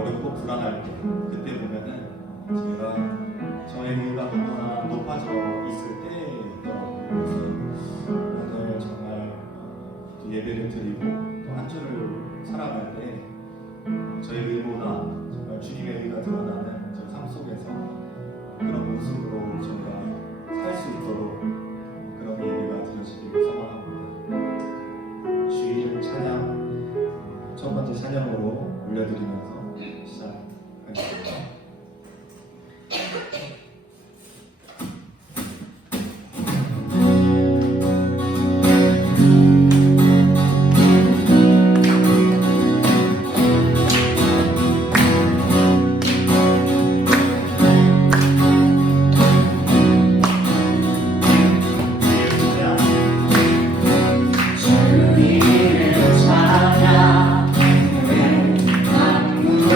어렵고 불안할 때 그때 보면은 제가 저의 의가 너무나 높아져 있을 때였더라고요. 그래서 오늘 정말 또 예배를 드리고 또 한 주를 살아갈 때 저의 의보다 정말 주님의 의가 드러나는 저 삶 속에서 그런 모습으로 저희가 살 수 있도록 그런 예배가 드려지기를 소망합니다. 주일 찬양 첫 번째 찬양으로 올려드리면서 시작하겠습니다. 찬양 만물을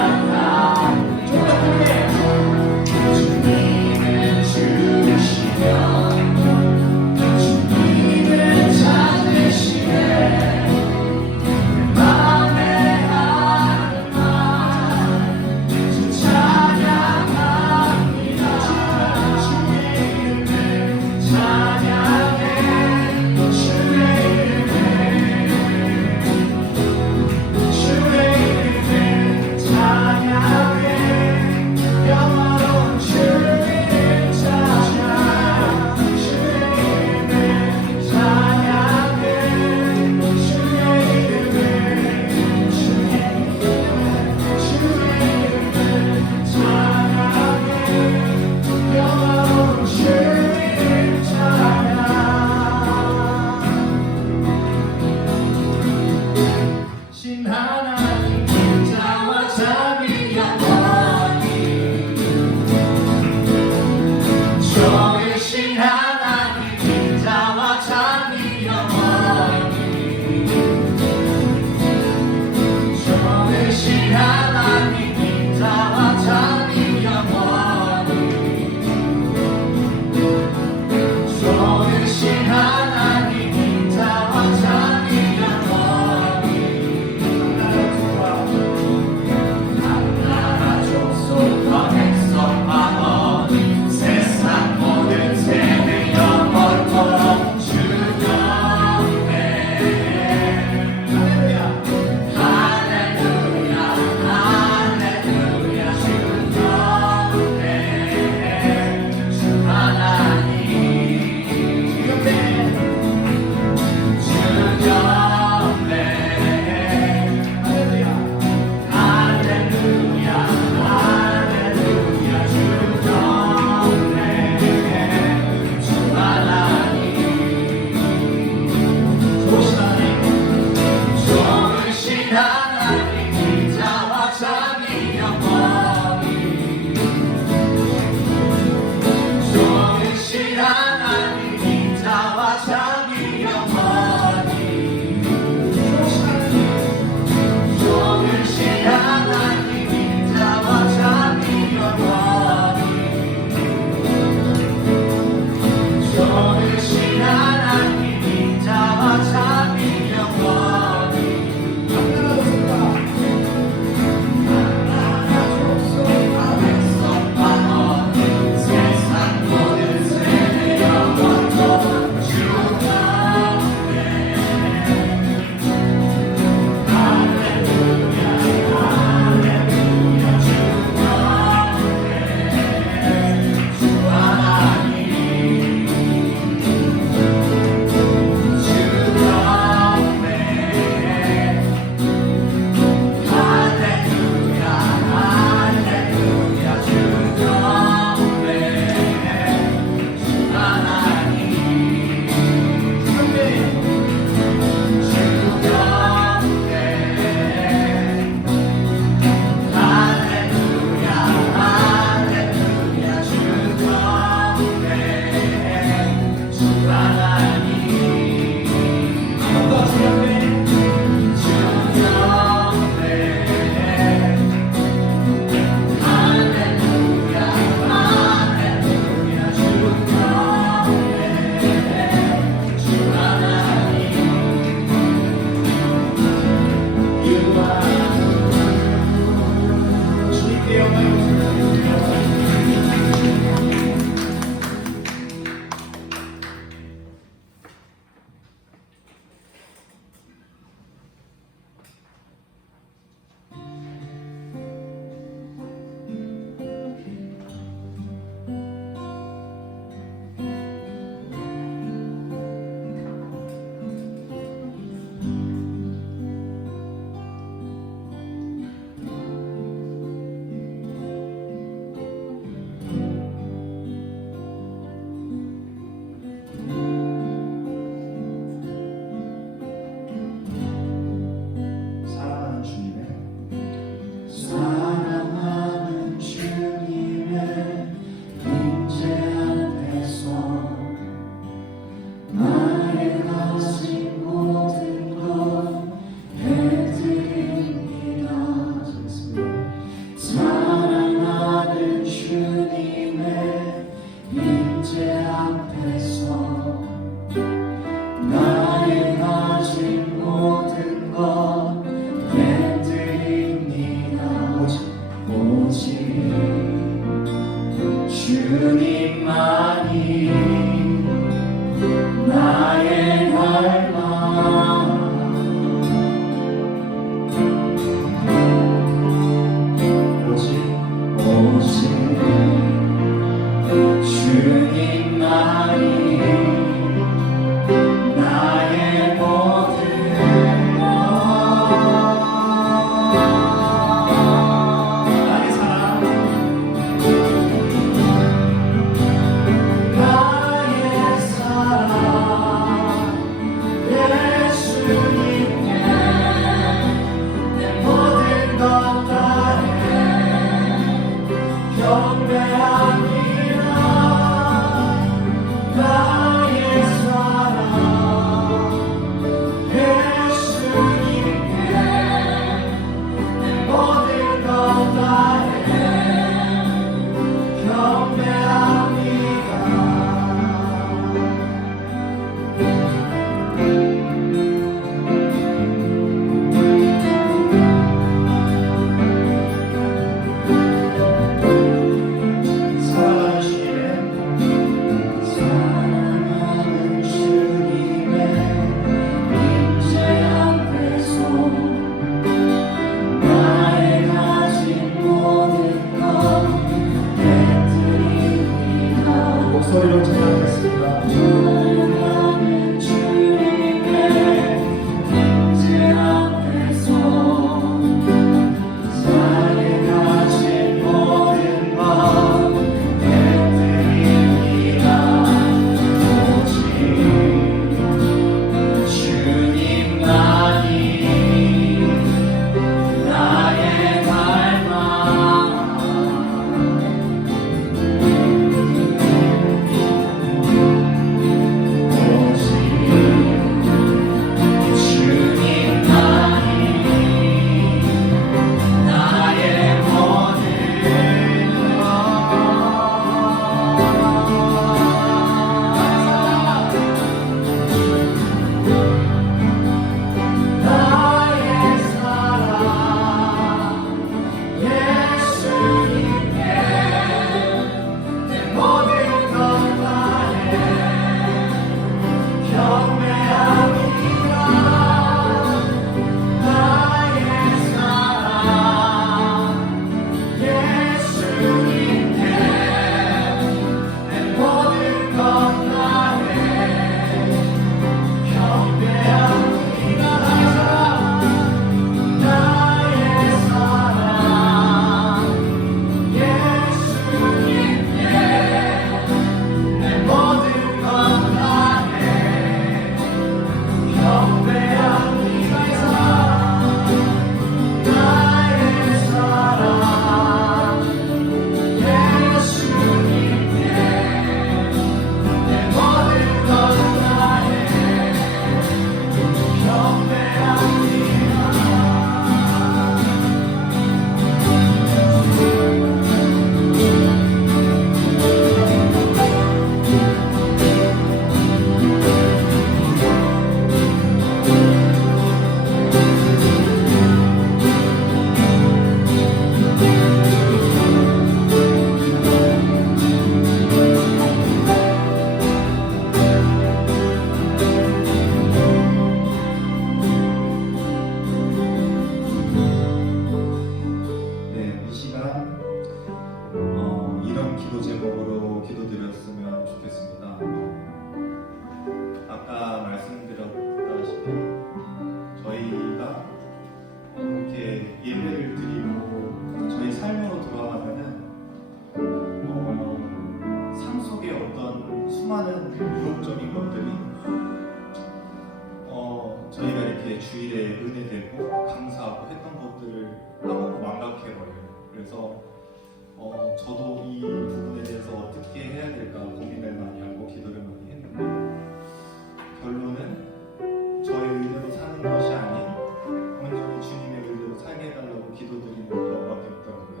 분들이 너무밖에 없더라고요.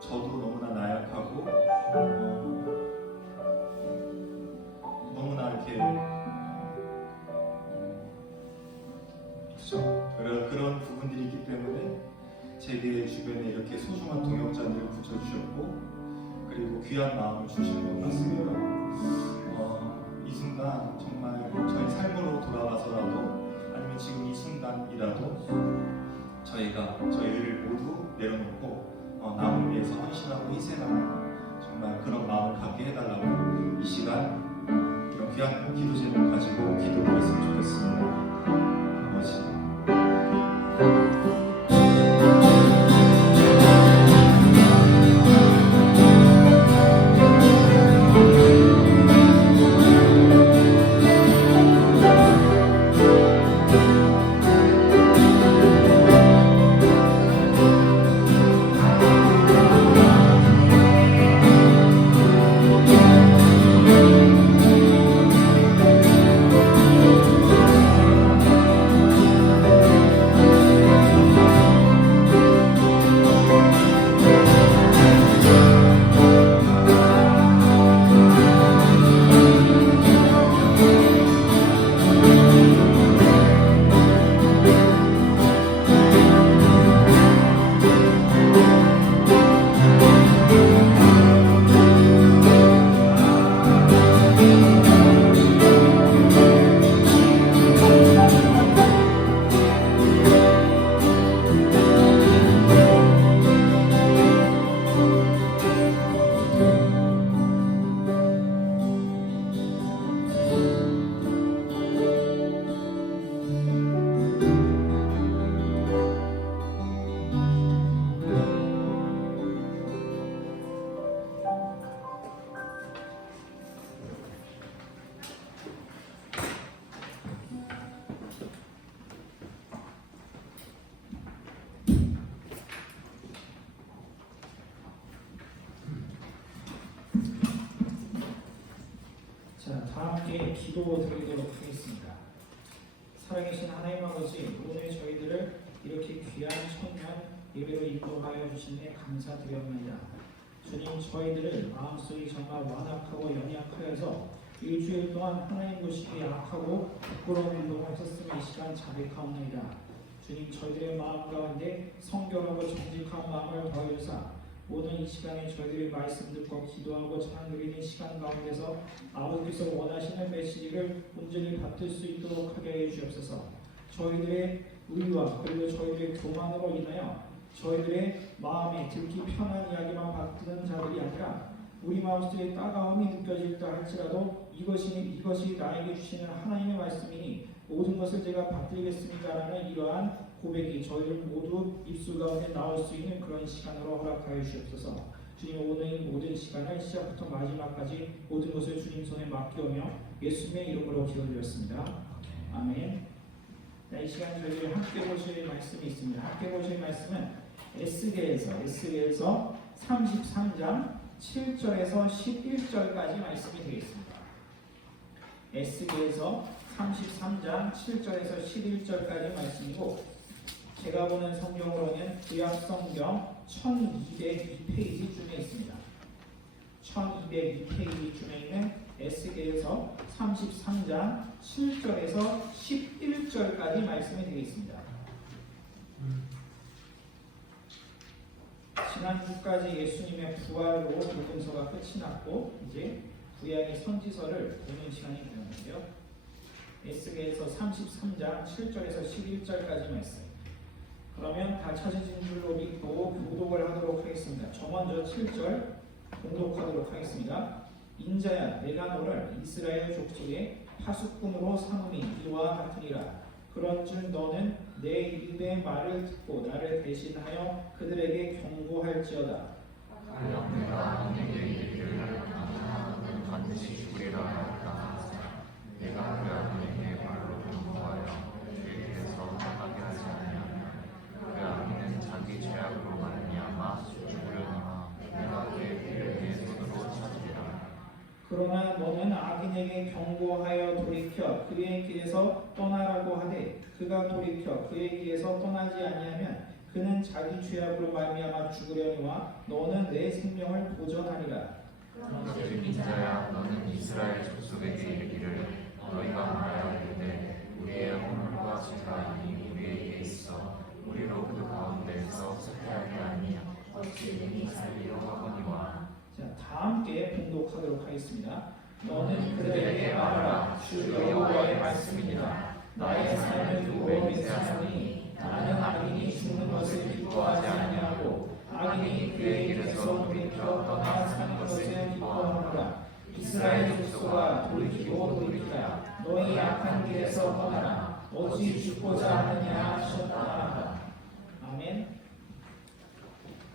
저도 너무나 나약하고 너무나 이렇게 그렇죠. 그런 부분들이 있기 때문에 제게 주변에 이렇게 소중한 동역자들을 붙여주셨고 그리고 귀한 마음을 주신 것 같습니다. 이 순간 정말 저희 삶으로 돌아가서라도 아니면 지금 이 순간이라도 저희가 저희를 모두 내려놓고 남을 위해서 헌신하고 희생하는 정말 그런 마음을 갖게 해달라고 이 시간 이런 귀한 기도 제목을 가지고 기도드렸으면 좋겠습니다. 아버지 다 함께 기도 드리도록 하겠습니다. 살아계신 하나님 아버지, 오늘 저희들을 이렇게 귀한 청년 예배로 인도하여 주시니 감사드립니다. 주님, 저희들을 마음속이 정말 완악하고 연약하여서 일주일 동안 하나님 보시기에 악하고 부끄러운 운동을 했었으며 이 시간 자백하옵나이다. 주님, 저희들의 마음 가운데 성결하고 정직한 마음을 더해주사 오늘 이 시간에 저희들이 말씀 듣고 기도하고 찬양 드리는 시간 가운데서 아버지께서 원하시는 메시지를 온전히 받을 수 있도록 하게 해 주옵소서. 저희들의 의와 그리고 저희들의 교만으로 인하여 저희들의 마음에 듣기 편한 이야기만 받는 자들이 아니라 우리 마음속에 따가움이 느껴질다 할지라도 이것이 나에게 주시는 하나님의 말씀이니 모든 것을 제가 받들겠습니다라는 이러한 고백이 저희들 모두 입술 가운데 나올 수 있는 그런 시간으로 허락하여 주옵소서. 주님, 오늘 이 모든 시간을 시작부터 마지막까지 모든 것을 주님 손에 맡겨오며 예수님의 이름으로 기도드렸습니다. 아멘. 이 시간 저희들이 함께 보실 말씀이 있습니다. 함께 보실 말씀은 에스겔서 33장 7절에서 11절까지 말씀이 되겠습니다. 에스겔서 33장 7절에서 11절까지 말씀이고 제가 보는 성경으로는 구약 성경 1202페이지 중에 있습니다. 1202페이지 중에 있는 에스겔서 33장 7절에서 11절까지 말씀이 되겠습니다. 지난주까지 예수님의 부활로 복음서가 끝이 났고 이제 구약의 선지서를 보는 시간이 되었는데요. 에스겔서 33장 7절에서 11절까지 말씀. 그러면 다 찾으신 줄로 믿고 교독을 하도록 하겠습니다. 저 먼저 7절 공독하도록 하겠습니다. 인자야, 내가 너를 이스라엘 족속의 파수꾼으로 삼음이 이와 같으니라. 그런즉 너는 내 입의 말을 듣고 나를 대신하여 그들에게 경고할지어다. 내가 내게 이르기를 너는 반드시 죽으리라 하였다. 내가 그 악인에게 말로 경고하여 그의 길에서 떠나게 하지 아니하면 그 악인은 자기 죄악으로 말미암아 죽으려니와 내가 그의 길을 내 손으로 찾으리라. 그러나 너는 악인에게 경고하여 돌이켜 그의 길에서 떠나라고 하되 그가 돌이켜 그의 길에서 떠나지 아니하면 그는 자기 죄악으로 말미암아 죽으려니와 너는 내 생명을 보전하리라. 너희 빈자야 너는 이스라엘 족속에게 이르기를 너희가 말하여 이르되 우리의 허물과 죄가 이미 우리에게 있어 우리로 그 가운데에서 쇠퇴하게 하니 어찌 능히 살리려 하거니와. 자, 다 함께 봉독하도록 하겠습니다. 너는 그들에게 말하라. 주 여호와의 말씀이니라. 나의 삶을 두고 맹세하노니 나는 악인이 죽는 것을 기뻐하지 아니하고 악인이 그의 길에서 돌이켜 떠나 사는 것을 기뻐하노라. 이스라엘 족속아 돌이키고 돌이키라. 너희 악한 길에서 떠나라. 어찌 죽고자 하느냐 하셨다. 아멘.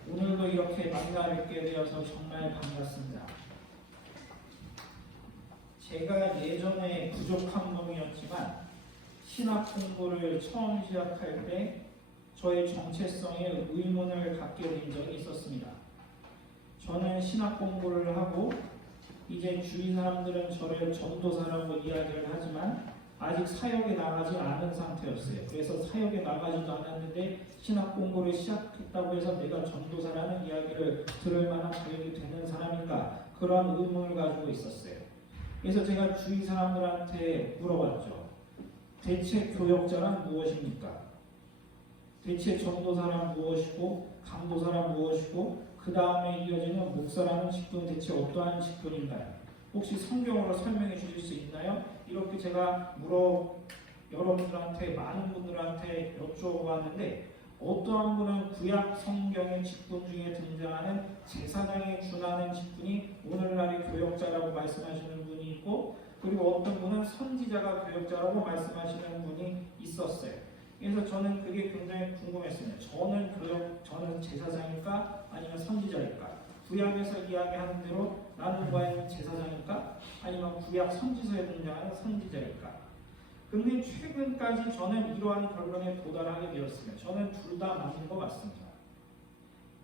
오늘도 이렇게 만나 뵙게 되어서 정말 반갑습니다. 제가 예전에 부족한 놈이었지만 신학 공부를 처음 시작할 때 저의 정체성에 의문을 갖게 된 적이 있었습니다. 저는 신학 공부를 하고 이제 주위 사람들은 저를 전도사라고 이야기를 하지만 아직 사역에 나가지 않은 상태였어요. 그래서 사역에 나가지도 않았는데 신학 공부를 시작했다고 해서 내가 전도사라는 이야기를 들을 만한 자격이 되는 사람인가, 그런 의문을 가지고 있었어요. 그래서 제가 주위 사람들한테 물어봤죠. 대체 교역자란 무엇입니까? 대체 전도사란 무엇이고 강도사란 무엇이고 그 다음에 이어지는 목사라는 직분 대체 어떠한 직분인가요? 혹시 성경으로 설명해 주실 수 있나요? 이렇게 제가 여러분들한테, 많은 분들한테 여쭤보았는데 어떠한 분은 구약 성경의 직분 중에 등장하는 제사장에 준하는 직분이 오늘날의 교역자라고 말씀하시는 분이 있고, 그리고 어떤 분은 선지자가 교역자라고 말씀하시는 분이 있었어요. 그래서 저는 그게 굉장히 궁금했습니다. 저는 제사장일까 아니면 선지자일까? 구약에서 이야기하는 대로 나는 과연 제사장일까 아니면 구약 선지서에 등장하는 선지자일까? 근데 최근까지 저는 이러한 결론에 도달하게 되었습니다. 저는 둘 다 맞는 것 같습니다.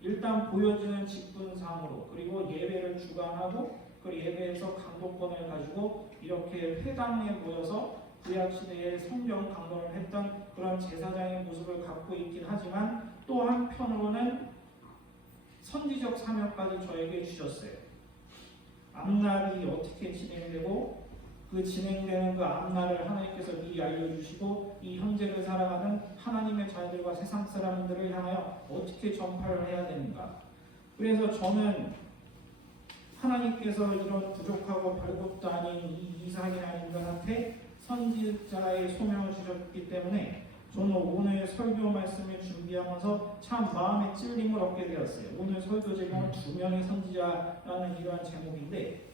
일단 보여지는 직분상으로, 그리고 예배를 주관하고 그 예배에서 강도권을 가지고 이렇게 회당에 모여서 구약시대에 성경 강론을 했던 그런 제사장의 모습을 갖고 있긴 하지만 또 한편으로는 선지적 사명까지 저에게 주셨어요. 앞날이 어떻게 진행되고 그 진행되는 그 앞날을 하나님께서 미리 알려주시고 이 현재를 살아가는 하나님의 자녀들과 세상 사람들을 향하여 어떻게 전파를 해야 되는가. 그래서 저는 하나님께서 이런 부족하고 별것도 아닌 이 이삭이라는 인간한테 선지자의 소명을 주셨기 때문에 저는 오늘 설교 말씀을 준비하면서 참 마음의 찔림을 얻게 되었어요. 오늘 설교 제목은 2명의 선지자라는 이러한 제목인데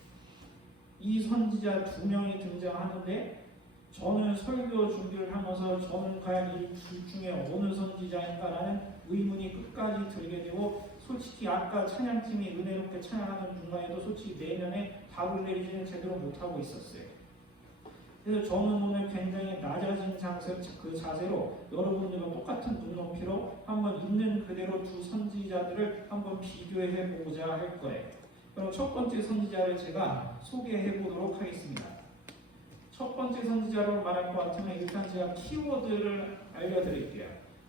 이 선지자 2명이 등장하는데 저는 설교 준비를 하면서 저는 과연 이 둘 중에 어느 선지자인가라는 의문이 끝까지 들게 되고, 솔직히 아까 찬양팀이 은혜롭게 찬양하는 중간에도 솔직히 내면에 답을 내리지는 제대로 못하고 있었어요. 그래서 저는 오늘 굉장히 낮아진 자세로 여러분들과 똑같은 눈높이로 한번 있는 그대로 두 선지자들을 한번 비교해 보고자 할 거예요. 그럼 첫 번째 선지자를 제가 소개해 보도록 하겠습니다. 첫 번째 선지자로 말할 것 같으면 일단 제가 키워드를 알려드릴게요.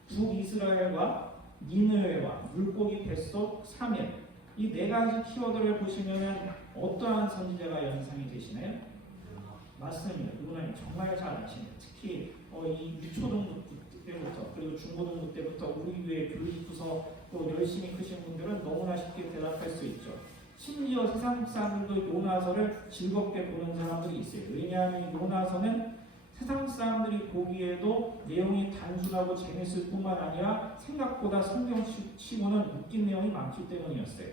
북이스라엘과 니느웨와 물고기 뱃속 3일, 이 네 가지 키워드를 보시면 어떠한 선지자가 연상이 되시나요? 맞습니다. 그분은 정말 잘 아시네요. 특히 이 유초등부 때부터 그리고 중고등부 때부터 우리 교회 교육부서 또 열심히 크신 분들은 너무나 쉽게 대답할 수 있죠. 심지어 세상 사람들도 요나서를 즐겁게 보는 사람들이 있어요. 왜냐하면 요나서는 세상 사람들이 보기에도 내용이 단순하고 재밌을 뿐만 아니라 생각보다 성경치고는 웃긴 내용이 많기 때문이었어요.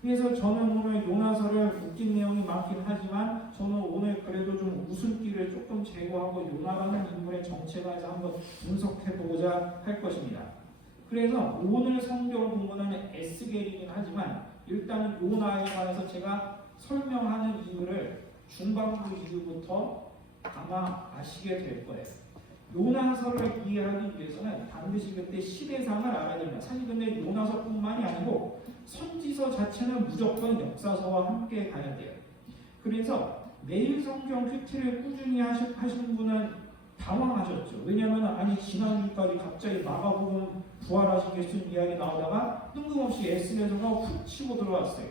그래서 저는 오늘 요나서를 웃긴 내용이 많긴 하지만 저는 오늘 그래도 좀 웃음기를 조금 제거하고 요나라는 인물의 정체관에서 한번 분석해보고자 할 것입니다. 그래서 오늘 성경 본문은 에스겔이긴 하지만 일단은 요나에 관해서 제가 설명하는 이유를 중반부 이후부터 아마 아시게 될 거예요. 요나서를 이해하기 위해서는 반드시 그때 시대상을 알아야 됩니다. 사실 근데 요나서뿐만이 아니고 선지서 자체는 무조건 역사서와 함께 가야 돼요. 그래서 매일 성경 큐티를 꾸준히 하신 분은 당황하셨죠. 왜냐하면 아니 지난주까지 갑자기 마가복음 부활하신 예수님 이야기 나오다가 뜬금없이 에스겔서가 훅 치고 들어왔어요.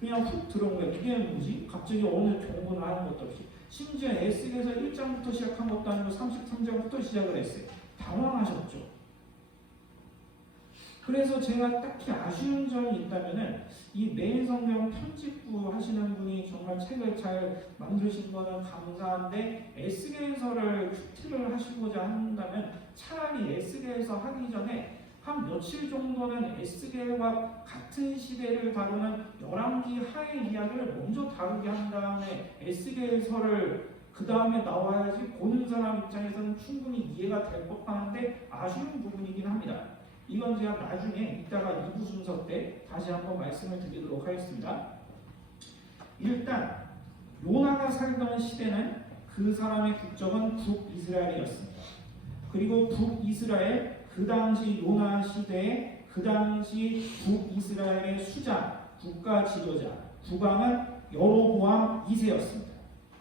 그냥 훅 들어온 거예요. 이게 뭐지? 갑자기 어느 경고를 하는 것도 없이. 심지어 에스겔서 1장부터 시작한 것도 아니고 33장부터 시작을 했어요. 당황하셨죠. 그래서 제가 딱히 아쉬운 점이 있다면은 이 매일 성경 편집부 하시는 분이 정말 책을 잘 만드신 거는 감사한데 에스겔서를 큐티를 하시고자 한다면 차라리 에스겔서 하기 전에 한 며칠 정도는 에스겔과 같은 시대를 다루는 열왕기 하의 이야기를 먼저 다루게 한 다음에 에스겔서를 그 다음에 나와야지 보는 사람 입장에서는 충분히 이해가 될 법한데 아쉬운 부분이긴 합니다. 이건 제가 나중에 이따가 2부 순서 때 다시 한번 말씀을 드리도록 하겠습니다. 일단 요나가 살던 시대는 그 사람의 국적은 북이스라엘이었습니다. 그리고 북이스라엘 그 당시 요나 시대에 그 당시 북이스라엘의 수장, 국가 지도자, 국왕은 여로보암 2세였습니다.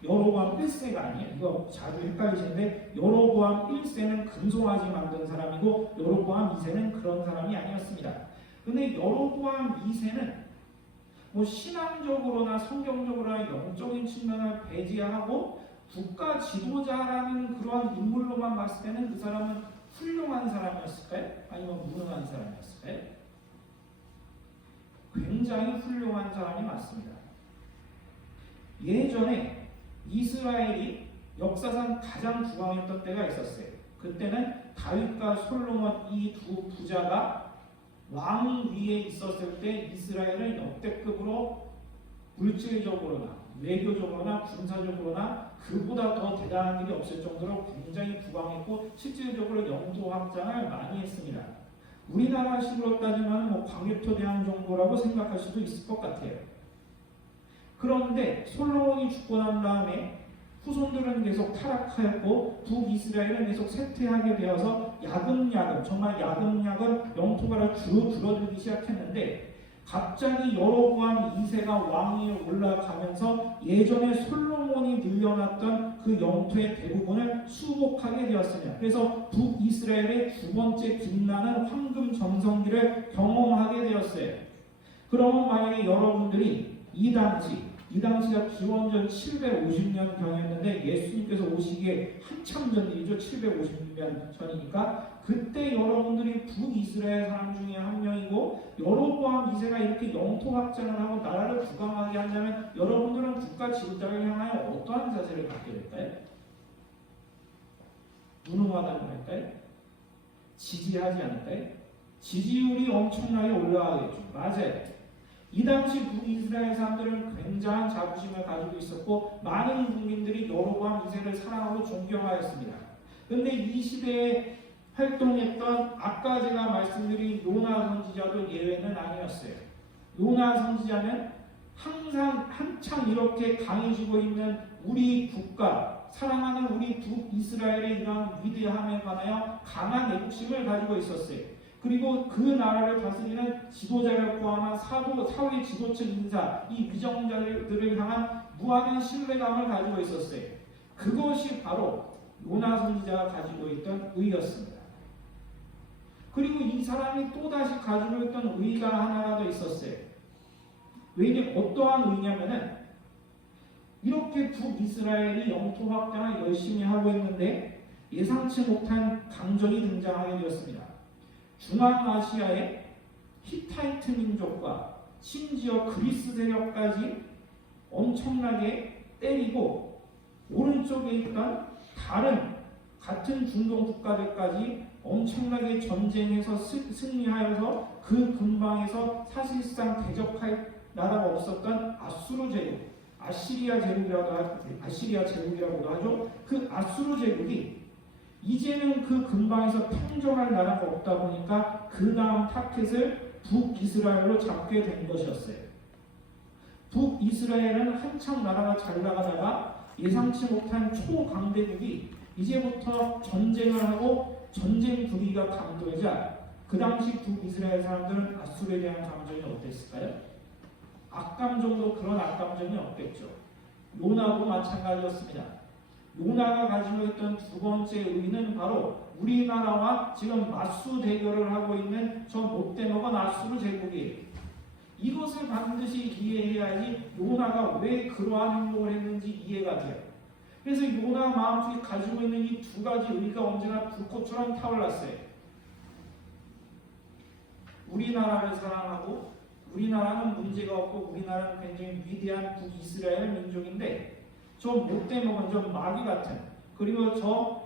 여로보암 1세가 아니에요. 이거 자주 헷갈리시는데 여로보암 1세는 금송아지 만든 사람이고 여로보암 2세는 그런 사람이 아니었습니다. 근데 여로보암 2세는 뭐 신앙적으로나 성경적으로나 영적인 측면을 배제하고 국가 지도자라는 그러한 인물로만 봤을 때는 그 사람은 훌륭한 사람이었을까요? 아니면 무능한 사람이었을까요? 굉장히 훌륭한 사람이 맞습니다. 예전에 이스라엘이 역사상 가장 부강했던 때가 있었어요. 그때는 다윗과 솔로몬 이 두 부자가 왕 위에 있었을 때 이스라엘은 역대급으로 물질적으로나 외교적으로나 군사적으로나 그보다 더 대단한 일이 없을 정도로 굉장히 부강했고 실질적으로 영토 확장을 많이 했습니다. 우리나라식으로 따지면 뭐 광개토대왕 정도라고 생각할 수도 있을 것 같아요. 그런데 솔로몬이 죽고 난 다음에 후손들은 계속 타락하였고 북이스라엘은 계속 쇠퇴하게 되어서 야금야금 정말 야금야금 영토가 줄어들기 시작했는데 갑자기 여로보암 2세가 왕위에 올라가면서 예전에 솔로몬이 늘려놨던 그 영토의 대부분을 수복하게 되었습니다. 그래서 북이스라엘의 두 번째 빛나는 황금 전성기를 경험하게 되었어요. 그러면 만약에 여러분들이 이 당시가 기원전 750년 경이었는데 예수님께서 오시기에 한참 전 일이죠. 750년 전이니까 그때 여러분들이 북이스라엘 사람 중에 한 명이고 여로보암 2세가 이렇게 영토 확장을 하고 나라를 부강하게 한다면 여러분들은 국가 지도자를 향하여 어떠한 자세를 갖게 될까요? 무능하다고 할까요? 지지하지 않을까요? 지지율이 엄청나게 올라가겠죠. 맞아요. 이 당시 북이스라엘 사람들은 굉장한 자부심을 가지고 있었고 많은 국민들이 여로보암 2세를 사랑하고 존경하였습니다. 그런데 이 시대에 활동했던 아까 제가 말씀드린 요나 선지자도 예외는 아니었어요. 요나 선지자는 항상 한참 이렇게 강해지고 있는 우리 국가, 사랑하는 우리 북이스라엘의 이러한 위대함에 관하여 강한 애국심을 가지고 있었어요. 그리고 그 나라를 다스리는 지도자를 포함한 사회 지도층 인사, 이 위정자들을 향한 무한한 신뢰감을 가지고 있었어요. 그것이 바로 요나 선지자가 가지고 있던 의였습니다. 그리고 이 사람이 또다시 가지고 있던 의가 하나가 더 있었어요. 어떠한 의냐면은 이렇게 북이스라엘이 영토 확장을 열심히 하고 있는데 예상치 못한 강적이 등장하게 되었습니다. 중앙아시아의 히타이트 민족과 심지어 그리스 세력까지 엄청나게 때리고 오른쪽에 있던 다른 같은 중동 국가들까지 엄청나게 전쟁에서 승리하여서 그 근방에서 사실상 대적할 나라가 없었던 아수르 제국, 아시리아 제국이라고도 하죠. 그 아수르 제국이 이제는 그 근방에서 평정할 나라가 없다 보니까 그 다음 타켓을 북이스라엘로 잡게 된 것이었어요. 북이스라엘은 한참 나라가 잘 나가다가 예상치 못한 초강대국이 이제부터 전쟁을 하고 전쟁 분위기가 감돌자 그 당시 북이스라엘 사람들은 아수르에 대한 감정이 어땠을까요? 악감정도 그런 악감정이 없겠죠. 요나도 마찬가지였습니다. 요나가 가지고 있던 두 번째 의는 바로 우리나라와 지금 맞수 대결을 하고 있는 저 못돼먹은 아수르 제국이에요. 이것을 반드시 이해해야지 요나가 왜 그러한 행동을 했는지 이해가 돼요. 그래서 요나 마음속에 가지고 있는 이 두 가지 의가 언제나 불꽃처럼 타올랐어요. 우리나라를 사랑하고 우리나라는 문제가 없고 우리나라는 굉장히 위대한 북이스라엘 민족인데 저 못돼먹은 저 마귀 같은 그리고 저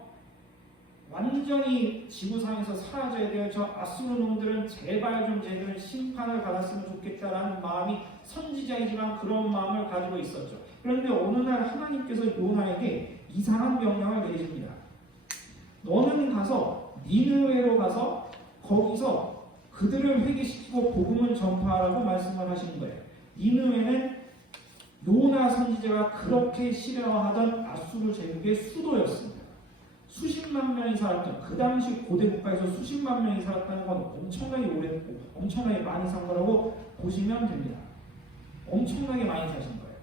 완전히 지구상에서 사라져야 될 저 아수르 놈들은 제발 좀 쟤들은 심판을 받았으면 좋겠다라는 마음이 선지자이지만 그런 마음을 가지고 있었죠. 그런데 어느 날 하나님께서 요나에게 이상한 명령을 내리십니다. 너는 가서 니느웨로 가서 거기서 그들을 회개시키고 복음을 전파하라고 말씀을 하시는 거예요. 니느웨는 요나 선지자가 그렇게 싫어하던 아수르 제국의 수도였습니다. 수십만 명이 살았던 그 당시 고대 국가에서 수십만 명이 살았다는 건 엄청나게 오래됐고 엄청나게 많이 산 거라고 보시면 됩니다. 엄청나게 많이 사신 거예요.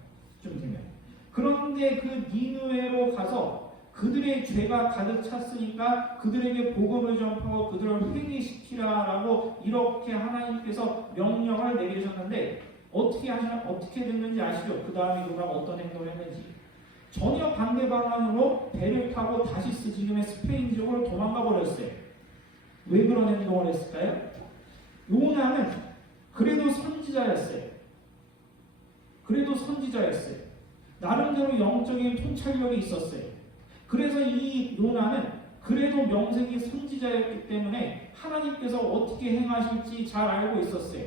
좀 되면. 그런데 그 니느웨로 가서 그들의 죄가 가득 찼으니까 그들에게 복음을 전파하고 그들을 회개시키라라고 이렇게 하나님께서 명령을 내리셨는데 어떻게 됐는지 아시죠? 그 다음에 요나가 어떤 행동을 했는지. 전혀 반대 방향으로 배를 타고 다시스 지금의 스페인 지역으로 도망가 버렸어요. 왜 그런 행동을 했을까요? 요나는 그래도 선지자였어요. 나름대로 영적인 통찰력이 있었어요. 그래서 이 요나는 그래도 명색이 선지자였기 때문에 하나님께서 어떻게 행하실지 잘 알고 있었어요.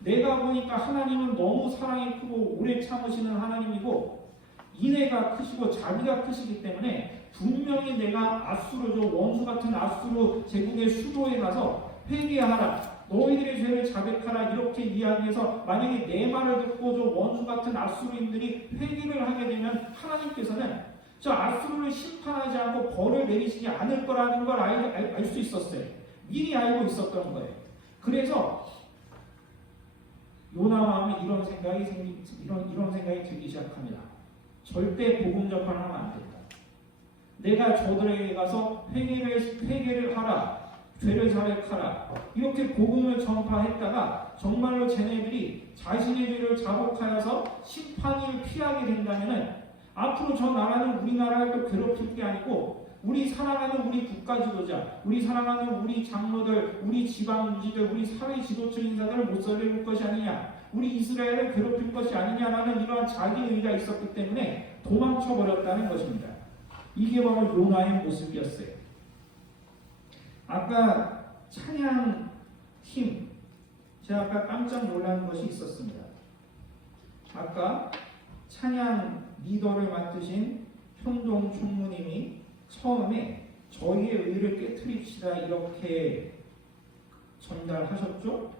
내가 보니까 하나님은 너무 사랑이 크고 오래 참으시는 하나님이고 인애가 크시고 자비가 크시기 때문에 분명히 내가 아수르 저 원수 같은 아수르 제국의 수도에 가서 회개하라. 너희들의 죄를 자백하라 이렇게 이야기해서 만약에 내 말을 듣고 저 원수 같은 아수르인들이 회개를 하게 되면 하나님께서는 저 아수르를 심판하지 않고 벌을 내리시지 않을 거라는 걸 알 수 있었어요. 미리 알고 있었던 거예요. 그래서 요나 마음에 이런 생각이 들기 시작합니다. 절대 복음 전파를 하면 안 된다. 내가 저들에게 가서 회개를 하라. 죄를 자백하라. 이렇게 복음을 전파했다가 정말로 쟤네들이 자신의 죄를 자복하여서 심판을 피하게 된다면은 앞으로 저 나라는 우리나라를 또 괴롭힐 게 아니고 우리 사랑하는 우리 국가 지도자, 우리 사랑하는 우리 장로들, 우리 지방 무지들, 우리 사회 지도층 인사들을 못 살릴 것이 아니냐, 우리 이스라엘을 괴롭힐 것이 아니냐라는 이러한 자기 의의가 있었기 때문에 도망쳐 버렸다는 것입니다. 이게 바로 요나의 모습이었어요. 아까 찬양 팀, 제가 아까 깜짝 놀란 것이 있었습니다. 아까 찬양 리더를 맡으신 현동 총무님이 처음에 저희의 의를 깨트립시다 이렇게 전달하셨죠?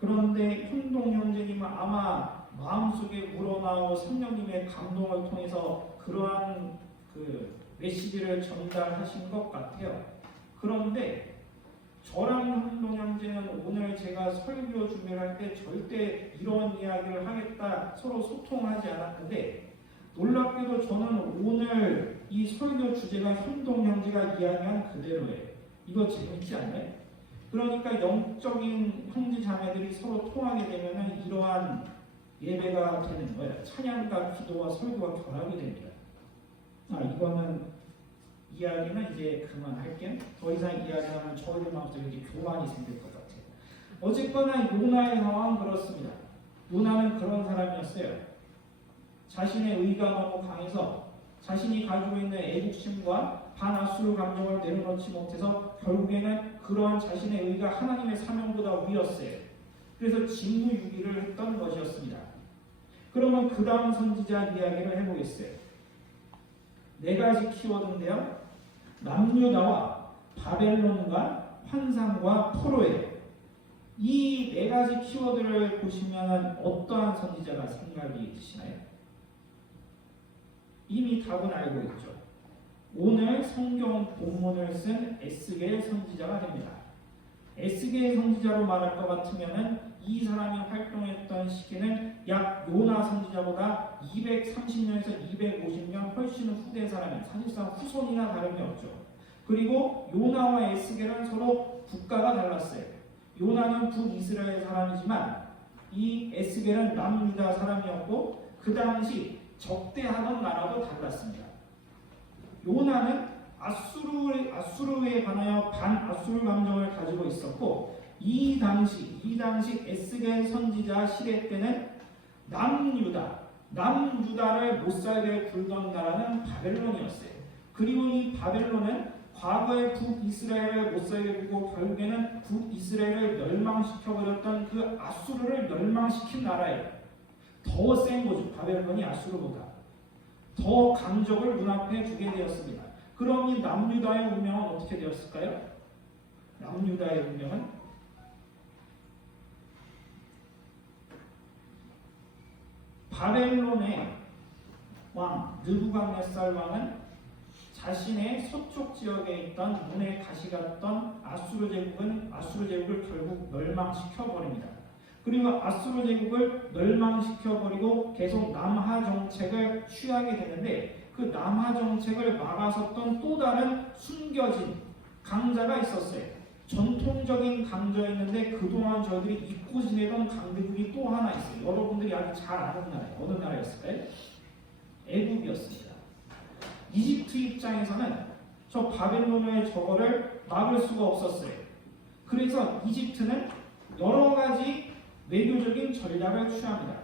그런데 현동 형제님은 아마 마음속에 우러나오 성령님의 감동을 통해서 그러한 그 메시지를 전달하신 것 같아요. 그런데 저랑 현동 형제는 오늘 제가 설교 준비를 할 때 절대 이런 이야기를 하겠다 서로 소통하지 않았는데 놀랍게도 저는 오늘 이 설교 주제가 현동 형제가 이야기한 그대로예요. 이거 재밌지 않나요? 그러니까 영적인 형제 자매들이 서로 통하게 되면 이러한 예배가 되는 거예요. 찬양과 기도와 설교가 결합이 됩니다. 이거는 이야기는 이제 그만할게요. 더 이상 이야기하면 저희들 마음속에 이제 교만이 생길 것 같아요. 어쨌거나 요나의 상황은 그렇습니다. 요나는 그런 사람이었어요. 자신의 의가 너무 강해서 자신이 가지고 있는 애국심과 반아수르 감정을 내려놓지 못해서 결국에는 그러한 자신의 의가 하나님의 사명보다 위였어요. 그래서 직무유기를 했던 것이었습니다. 그러면 그 다음 선지자 이야기를 해보겠어요. 네 가지 키워드인데요. 남유다와 바벨론과 환상과 포로예요. 이 네 가지 키워드를 보시면 어떠한 선지자가 생각이 드시나요? 이미 답은 알고 있죠. 오늘 성경 본문을 쓴 에스겔 선지자가 됩니다. 에스겔 선지자로 말할 것 같으면은 이 사람이 활동했던 시기는 약 요나 선지자보다 230년에서 250년 훨씬 후대 사람이 사실상 후손이나 다름이 없죠. 그리고 요나와 에스겔은 서로 국가가 달랐어요. 요나는 북이스라엘 사람이지만 이 에스겔은 남유다 사람이었고 그 당시 적대하던 나라도 달랐습니다. 요나는 아수르에 관하여 반아수르 감정을 가지고 있었고 이 당시 에스겔 선지자 시대 때는 남유다를 못살게 굴던 나라는 바벨론이었어요. 그리고 이 바벨론은 과거에 북이스라엘을 못살게 굴고 결국에는 북이스라엘을 멸망시켜버렸던 그 아수르를 멸망시킨 나라예요. 더 센 거죠. 바벨론이 아수르보다 더 강적을 눈앞에 두게 되었습니다. 그럼 이 남유다의 운명은 어떻게 되었을까요? 남유다의 운명은 바벨론의 왕 느부갓네살 왕은 자신의 서쪽 지역에 있던 문에 가시 갔던 아수르 제국을 결국 멸망시켜 버립니다. 그리고 아수르 제국을 멸망시켜 버리고 계속 남하 정책을 취하게 되는데 그 남하 정책을 막아섰던 또 다른 숨겨진 강자가 있었어요. 전통적인 강자였는데 그동안 저희들이 잊고 지내던 강대국이 또 하나 있어요. 여러분들이 아주 잘 아는 나라예요. 어느 나라였을까요? 애굽이었습니다. 이집트 입장에서는 저 바벨론의 저거를 막을 수가 없었어요. 그래서 이집트는 여러 가지 외교적인 전략을 취합니다.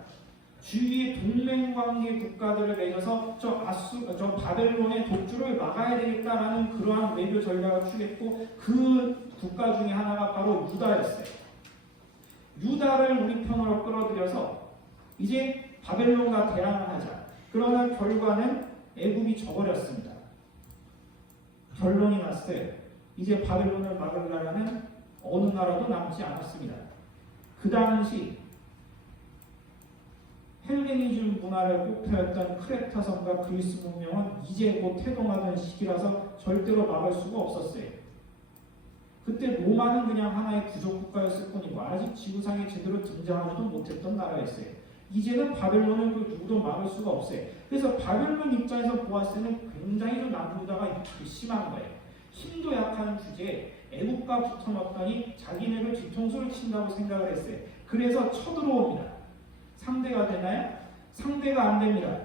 주위의 동맹관계 국가들을 맺어서 저 바벨론의 독주를 막아야 되겠다라는 그러한 외교 전략을 취했고 그 국가 중에 하나가 바로 유다였어요. 유다를 우리 편으로 끌어들여서 이제 바벨론과 대항을 하자. 그러나 결과는 애굽이 져버렸습니다. 결론이 났어요. 이제 바벨론을 막을 나라는 어느 나라도 남지 않았습니다. 그 당시 헬레니즘 문화를 꽃피웠던 크레타성과 그리스 문명은 이제 곧 태동하던 시기라서 절대로 막을 수가 없었어요. 그때 로마는 그냥 하나의 부족국가였을 뿐이고 아직 지구상에 제대로 등장하지도 못했던 나라였어요. 이제는 바벨론을 그 누구도 막을 수가 없어요. 그래서 바벨론 입장에서 보았을 때는 굉장히 좀 남유다가 심한 거예요. 힘도 약한 주제에 애국과 붙어먹더니 자기네를 뒤통수를 친다고 생각을 했어요. 그래서 쳐들어옵니다. 상대가 되나요? 상대가 안 됩니다.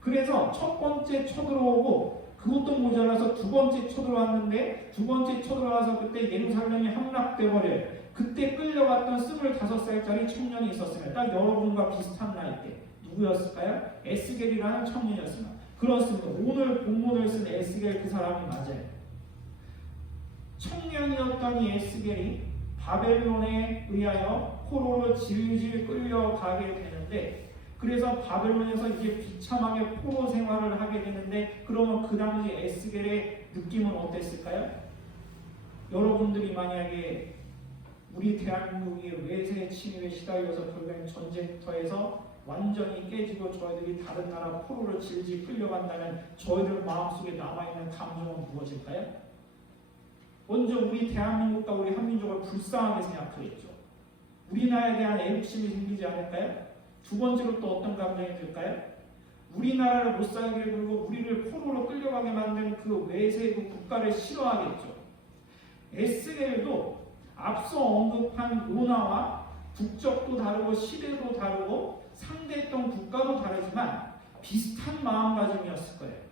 그래서 첫 번째 쳐들어오고 그것도 모자라서 두 번째 쳐들어왔는데 두 번째 쳐들어와서 그때 예루살렘이 함락돼 버려요. 그때 끌려갔던 25살짜리 청년이 있었습니다. 딱 여러분과 비슷한 나이 때 누구였을까요? 에스겔이라는 청년이었습니다. 그렇습니다. 오늘 본문을 쓴 에스겔 그 사람이 맞아요. 청년이었던 이 에스겔이 바벨론에 의하여 포로로 질질 끌려가게 되는데 그래서 바벨론에서 이제 비참하게 포로 생활을 하게 되는데 그러면 그 당시 에스겔의 느낌은 어땠을까요? 여러분들이 만약에 우리 대한민국이 외세 침입에 시달려서 결국엔 전쟁터에서 완전히 깨지고 저희들이 다른 나라 포로를 질질 끌려간다면 저희들 마음속에 남아있는 감정은 무엇일까요? 먼저 우리 대한민국과 우리 한민족을 불쌍하게 생각하겠죠. 우리나라에 대한 애국심이 생기지 않을까요? 두 번째로 또 어떤 감정이 들까요? 우리나라를 못 살게 굴고 우리를 포로로 끌려가게 만든 그 외세 그 국가를 싫어하겠죠. 에스겔도 앞서 언급한 요나와 국적도 다르고 시대도 다르고 상대했던 국가도 다르지만 비슷한 마음가짐이었을 거예요.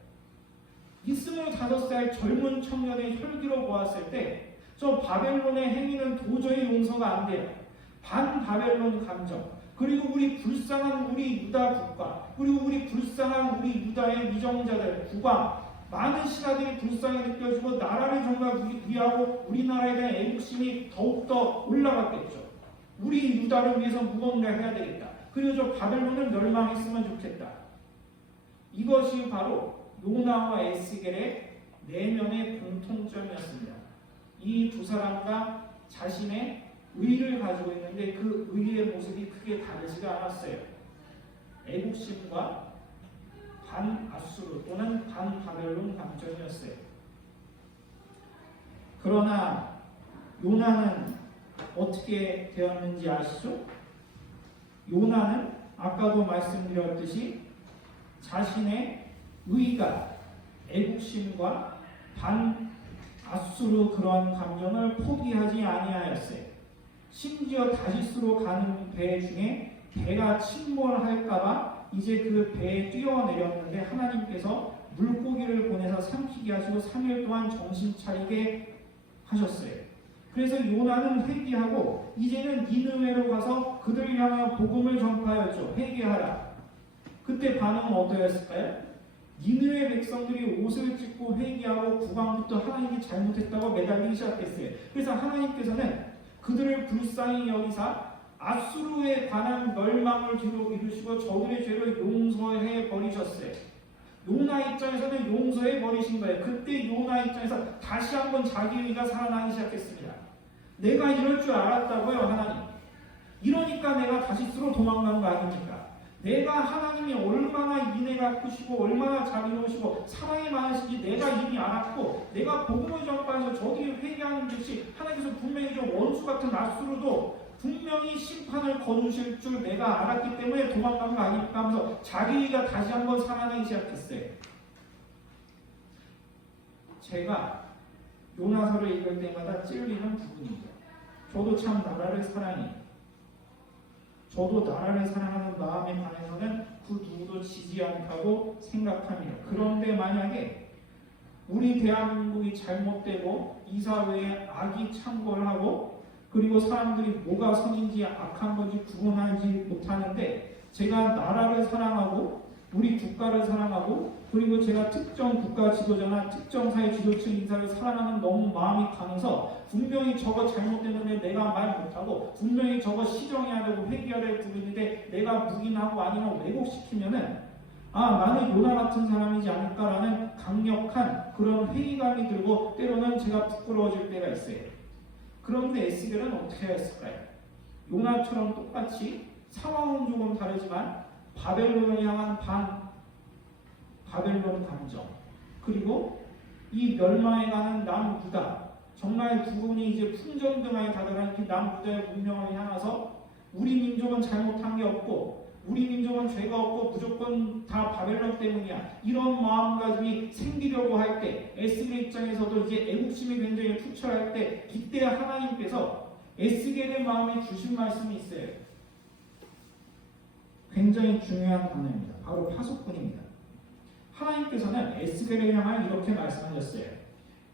이 25살 젊은 청년의 혈기로 보았을 때 저 바벨론의 행위는 도저히 용서가 안 돼요. 반바벨론 감정, 그리고 우리 불쌍한 우리 유다 국가, 그리고 우리 불쌍한 우리 유다의 위정자들, 국왕, 많은 신하들이 불쌍히 느껴지고 나라를 정말 위하고 우리나라에 대한 애국심이 더욱더 올라갔겠죠. 우리 유다를 위해서 무언가 해야 되겠다. 그리고 저 바벨론을 멸망했으면 좋겠다. 이것이 바로 요나와 에스겔의 내면의 공통점이었습니다. 이 두 사람과 자신의 의를 가지고 있는데 그 의의 모습이 크게 다르지가 않았어요. 애국심과 반아수르 또는 반바벨론 감정이었어요. 그러나 요나는 어떻게 되었는지 아시죠? 요나는 아까도 말씀드렸듯이 자신의 의가 애국심과 반아수르 그런 감정을 포기하지 아니하였어요. 심지어 다시스로 가는 배 중에 배가 침몰할까봐 이제 그 배에 뛰어내렸는데 하나님께서 물고기를 보내서 삼키게 하시고 3일 동안 정신 차리게 하셨어요. 그래서 요나는 회개하고 이제는 니느웨로 가서 그들을 향하여 복음을 전파하였죠. 회개하라. 그때 반응은 어떠했을까요? 니느웨 백성들이 옷을 찢고 회개하고 구강부터 하나님이 잘못했다고 매달리기 시작했어요. 그래서 하나님께서는 그들을 불쌍히 여기사 아수르에 관한 멸망을 뒤로 이루시고 저들의 죄를 용서해 버리셨어요. 요나 입장에서는 용서해 버리신 거예요. 그때 요나 입장에서 다시 한번 자기 의가 살아나기 시작했습니다. 내가 이럴 줄 알았다고요, 하나님. 이러니까 내가 다시스로 도망간 거 아닙니까? 내가 하나님이 얼마나 인애가 크시고 얼마나 자비로우시고 사랑이 많으신지 내가 이미 알았고, 내가 복음을 전파해서 저들이 회개하는 듯이 하나님께서 분명히 저 원수 같은 아수르도 분명히 심판을 거두실 줄 내가 알았기 때문에 도망간 거 아닙니까 하면서 자기가 다시 한번 살아나기 시작했어요. 제가 요나서를 읽을 때마다 찔리는 부분입니다. 저도 참 나라를 사랑해요. 저도 나라를 사랑하는 마음에 관해서는 그 누구도 지지 않다고 생각합니다. 그런데 만약에 우리 대한민국이 잘못되고 이 사회에 악이 창궐하고 그리고 사람들이 뭐가 선인지 악한 건지 구분하지 못하는데 제가 나라를 사랑하고 우리 국가를 사랑하고 그리고 제가 특정 국가 지도자나 특정 사회 지도층 인사를 사랑하는 너무 마음이 강해서 분명히 저거 잘못됐는데 내가 말 못하고 분명히 저거 시정해야 되고 회개해야 될 부분인데 내가 묵인하고 아니면 왜곡시키면은 나는 요나 같은 사람이지 않을까라는 강력한 그런 회의감이 들고 때로는 제가 부끄러워질 때가 있어요. 그런데 에스겔은 어떻게 했을까요? 요나처럼 똑같이 상황은 조금 다르지만 바벨론을 향한 바벨론 감정 그리고 이 멸망해가는 남유다 정말 부분이 이제 풍전등화에 다다른 이 남유다의 문명을 향해서 우리 민족은 잘못한 게 없고 우리 민족은 죄가 없고 무조건 다 바벨론 때문이야 이런 마음가짐이 생기려고 할 때 에스겔 입장에서도 이제 애국심이 굉장히 투철할 때 이때 하나님께서 에스겔의 마음에 주신 말씀이 있어요. 굉장히 중요한 단어입니다. 바로 파수꾼입니다. 하나님께서는 에스겔을 향하여 이렇게 말씀하셨어요.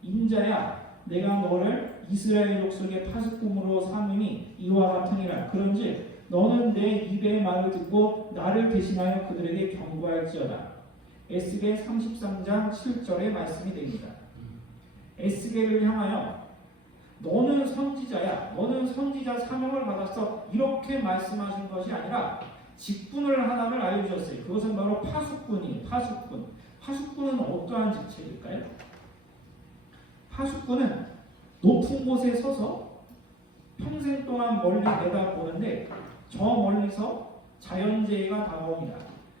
인자야 내가 너를 이스라엘 족속의 파수꾼으로 삼음이 이와 같으니라. 그런즉 너는 내 입의 말을 듣고 나를 대신하여 그들에게 경고할지어다. 에스겔 33장 7절의 말씀이 됩니다. 에스겔을 향하여 너는 선지자야. 너는 선지자 사명을 받았어. 이렇게 말씀하신 것이 아니라 직분을 하나를 알려주셨어요. 그것은 바로 파수꾼이 파수꾼. 파수꾼은 어떠한 직책일까요? 파수꾼은 높은 곳에 서서 평생 동안 멀리 내다보는데 저 멀리서 자연재해가 다가옵니다.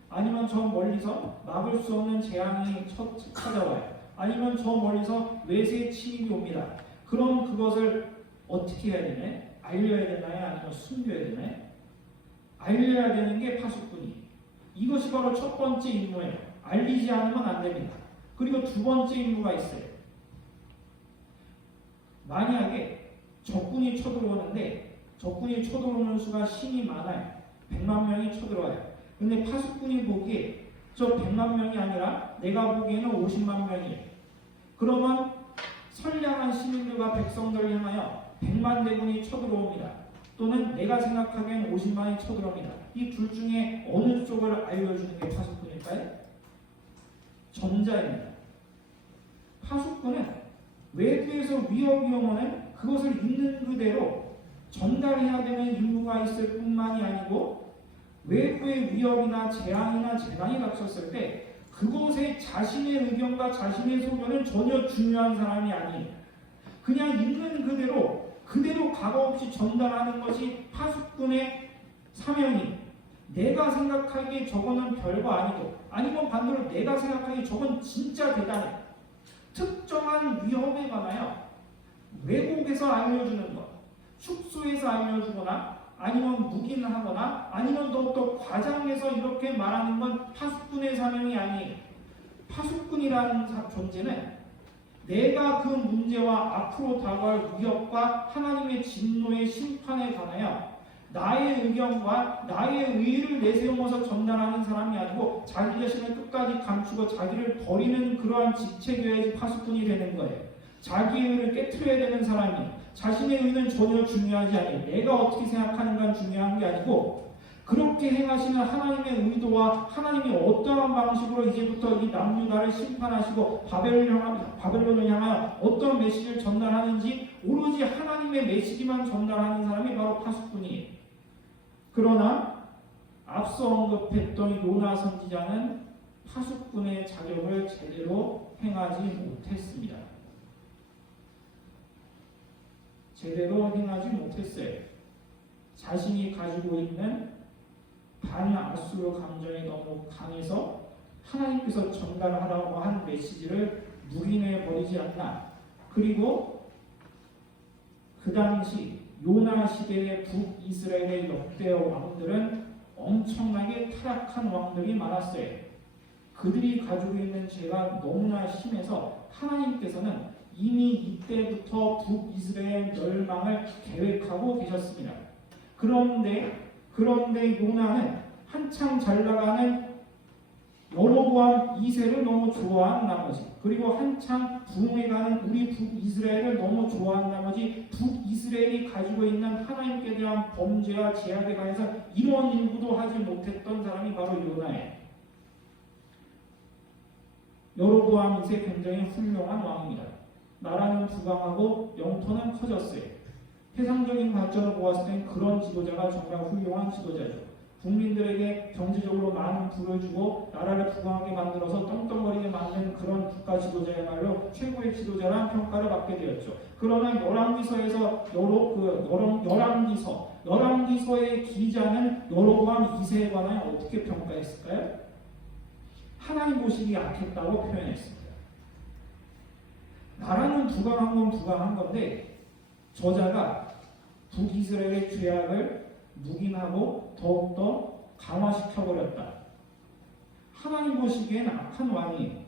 아니면 저 멀리서 막을 수 없는 재앙이 찾아와요. 아니면 저 멀리서 외세 침입이 옵니다. 그럼 그것을 어떻게 해야 되나요? 알려야 되나요? 아니면 숨겨야 되나요? 알려야 되는 게 파수꾼이. 이것이 바로 첫 번째 임무예요. 알리지 않으면 안 됩니다. 그리고 두 번째 임무가 있어요. 만약에 적군이 쳐들어오는데 적군이 쳐들어오는 수가 신이 많아요. 100만 명이 쳐들어와요. 근데 파수꾼이 보기에 저 100만 명이 아니라 내가 보기에는 50만 명이에요. 그러면 선량한 시민들과 백성들을 향하여 100만 대군이 쳐들어옵니다. 또는 내가 생각하기엔 50만이 쳐들어옵니다. 이 둘 중에 어느 쪽을 알려주는 게 파수꾼일까요? 전자입니다. 파수꾼은 외부에서 위협이 오면 그것을 있는 그대로 전달해야 되는 임무가 있을 뿐만이 아니고 외부의 위협이나 재앙이나 재난이 닥쳤을 때 그곳에 자신의 의견과 자신의 소견은 전혀 중요한 사람이 아니에요. 그냥 있는 그대로 가감 없이 전달하는 것이 파수꾼의 사명이. 내가 생각하기에 저거는 별거 아니고 아니면 반대로 내가 생각하기에 저건 진짜 대단해. 특정한 위협에 관하여 왜곡해서 알려주는 것. 축소해서 알려주거나 아니면 묵인하거나 아니면 더욱더 과장해서 이렇게 말하는 건 파수꾼의 사명이 아니에요. 파수꾼이라는 존재는 내가 그 문제와 앞으로 다가올 위협과 하나님의 진노의 심판에 관하여 나의 의견과 나의 의의를 내세우면서 전달하는 사람이 아니고 자기 자신을 끝까지 감추고 자기를 버리는 그러한 직책이어야지 파수꾼이 되는 거예요. 자기의 의를 깨트려야 되는 사람이 자신의 의는 전혀 중요하지 않아요. 내가 어떻게 생각하는가 중요한 게 아니고 그렇게 행하시는 하나님의 의도와 하나님이 어떠한 방식으로 이제부터 이 남유다를 심판하시고 바벨론을 향하여 어떤 메시지를 전달하는지 오로지 하나님의 메시지만 전달하는 사람이 바로 파수꾼이에요. 그러나 앞서 언급했던 요나 선지자는 파수꾼의 자격을 제대로 행하지 못했습니다. 제대로 행하지 못했어요. 자신이 가지고 있는 반아수르 감정이 너무 강해서 하나님께서 전달하라고 한 메시지를 묵인해 버리지 않나. 그리고 그 당시 요나 시대의 북이스라엘의 역대 왕들은 엄청나게 타락한 왕들이 많았어요. 그들이 가지고 있는 죄가 너무나 심해서 하나님께서는 이미 이때부터 북이스라엘 멸망을 계획하고 계셨습니다. 그런데 요나는 한창 잘 나가는 여로보암 2세를 너무 좋아한 나머지 그리고 한창 부흥해가는 우리 북이스라엘을 너무 좋아한 나머지 북이스라엘이 가지고 있는 하나님께 대한 범죄와 제약에 관해서 이런 일부도 하지 못했던 사람이 바로 요나예요. 여로보암 2세 굉장히 훌륭한 왕입니다. 나라는 부강하고 영토는 커졌어요. 세상적인 관점으로 보았을 땐 그런 지도자가 정말 훌륭한 지도자죠. 국민들에게 경제적으로 많은 부를 주고 나라를 부강하게 만들어서 떵떵거리게 만든 그런 국가 지도자야말로 최고의 지도자라는 평가를 받게 되었죠. 그러나 열왕기서의 기자는 여로보암 2세에 관하여 어떻게 평가했을까요? 하나님 보시기에 악했다고 표현했습니다. 나라는 부강한 건 부강한 건데 저자가 북이스라엘의 죄악을 묵인하고 더욱더 강화시켜버렸다. 하나님 보시기에는 악한 왕이에요.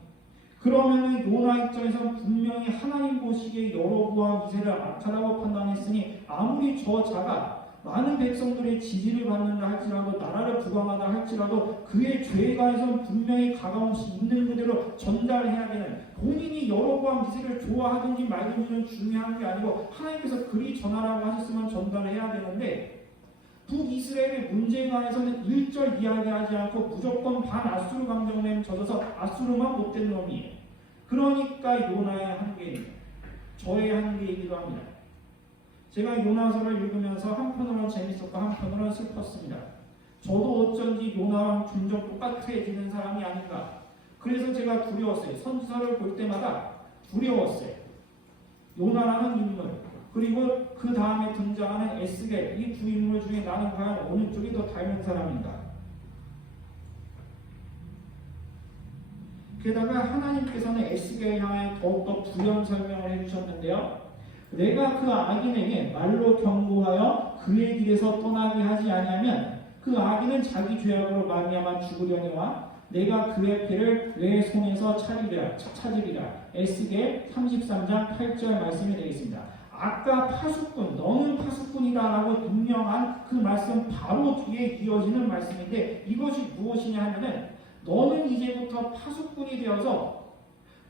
그러면 요나 입장에서는 분명히 하나님 보시기에 여로보암 2세를 악하다고 판단했으니 아무리 저자가 많은 백성들의 지지를 받는다 할지라도 나라를 부강하다 할지라도 그의 죄에 관해서는 분명히 가감없이 있는 그대로 전달해야 되는 본인이 여로보암 2세를 좋아하든지 말든지는 중요한 게 아니고 하나님께서 그리 전하라고 하셨으면 전달해야 되는데 북이스라엘의 문제에 관해서는 1절 이야기하지 않고 무조건 반아수르 감정에 젖어서 아수르만 못된 놈이에요. 그러니까 요나의 한계입니다. 저의 한계이기도 합니다. 제가 요나서를 읽으면서 한편으로는 재밌었고 한편으로는 슬펐습니다. 저도 어쩐지 요나와 종종 똑같아지는 사람이 아닌가. 그래서 제가 두려웠어요. 선지서를 볼 때마다 두려웠어요. 요나라는 인물 그리고 그 다음에 등장하는 에스겔 이 두 인물 중에 나는 과연 어느 쪽이 더 닮은 사람인가. 게다가 하나님께서는 에스겔을 향해 더욱더 부연 설명을 해주셨는데요. 내가 그 악인에게 말로 경고하여 그의 길에서 떠나게 하지 아니하면 그 악인은 자기 죄악으로 말미암아 죽으려니와 내가 그의 피를 내 손에서 찾으리라. 에스겔 33장 8절 말씀이 되겠습니다. 아까 파수꾼, 너는 파수꾼이다라고 임명한 그 말씀 바로 뒤에 이어지는 말씀인데 이것이 무엇이냐 하면은 너는 이제부터 파수꾼이 되어서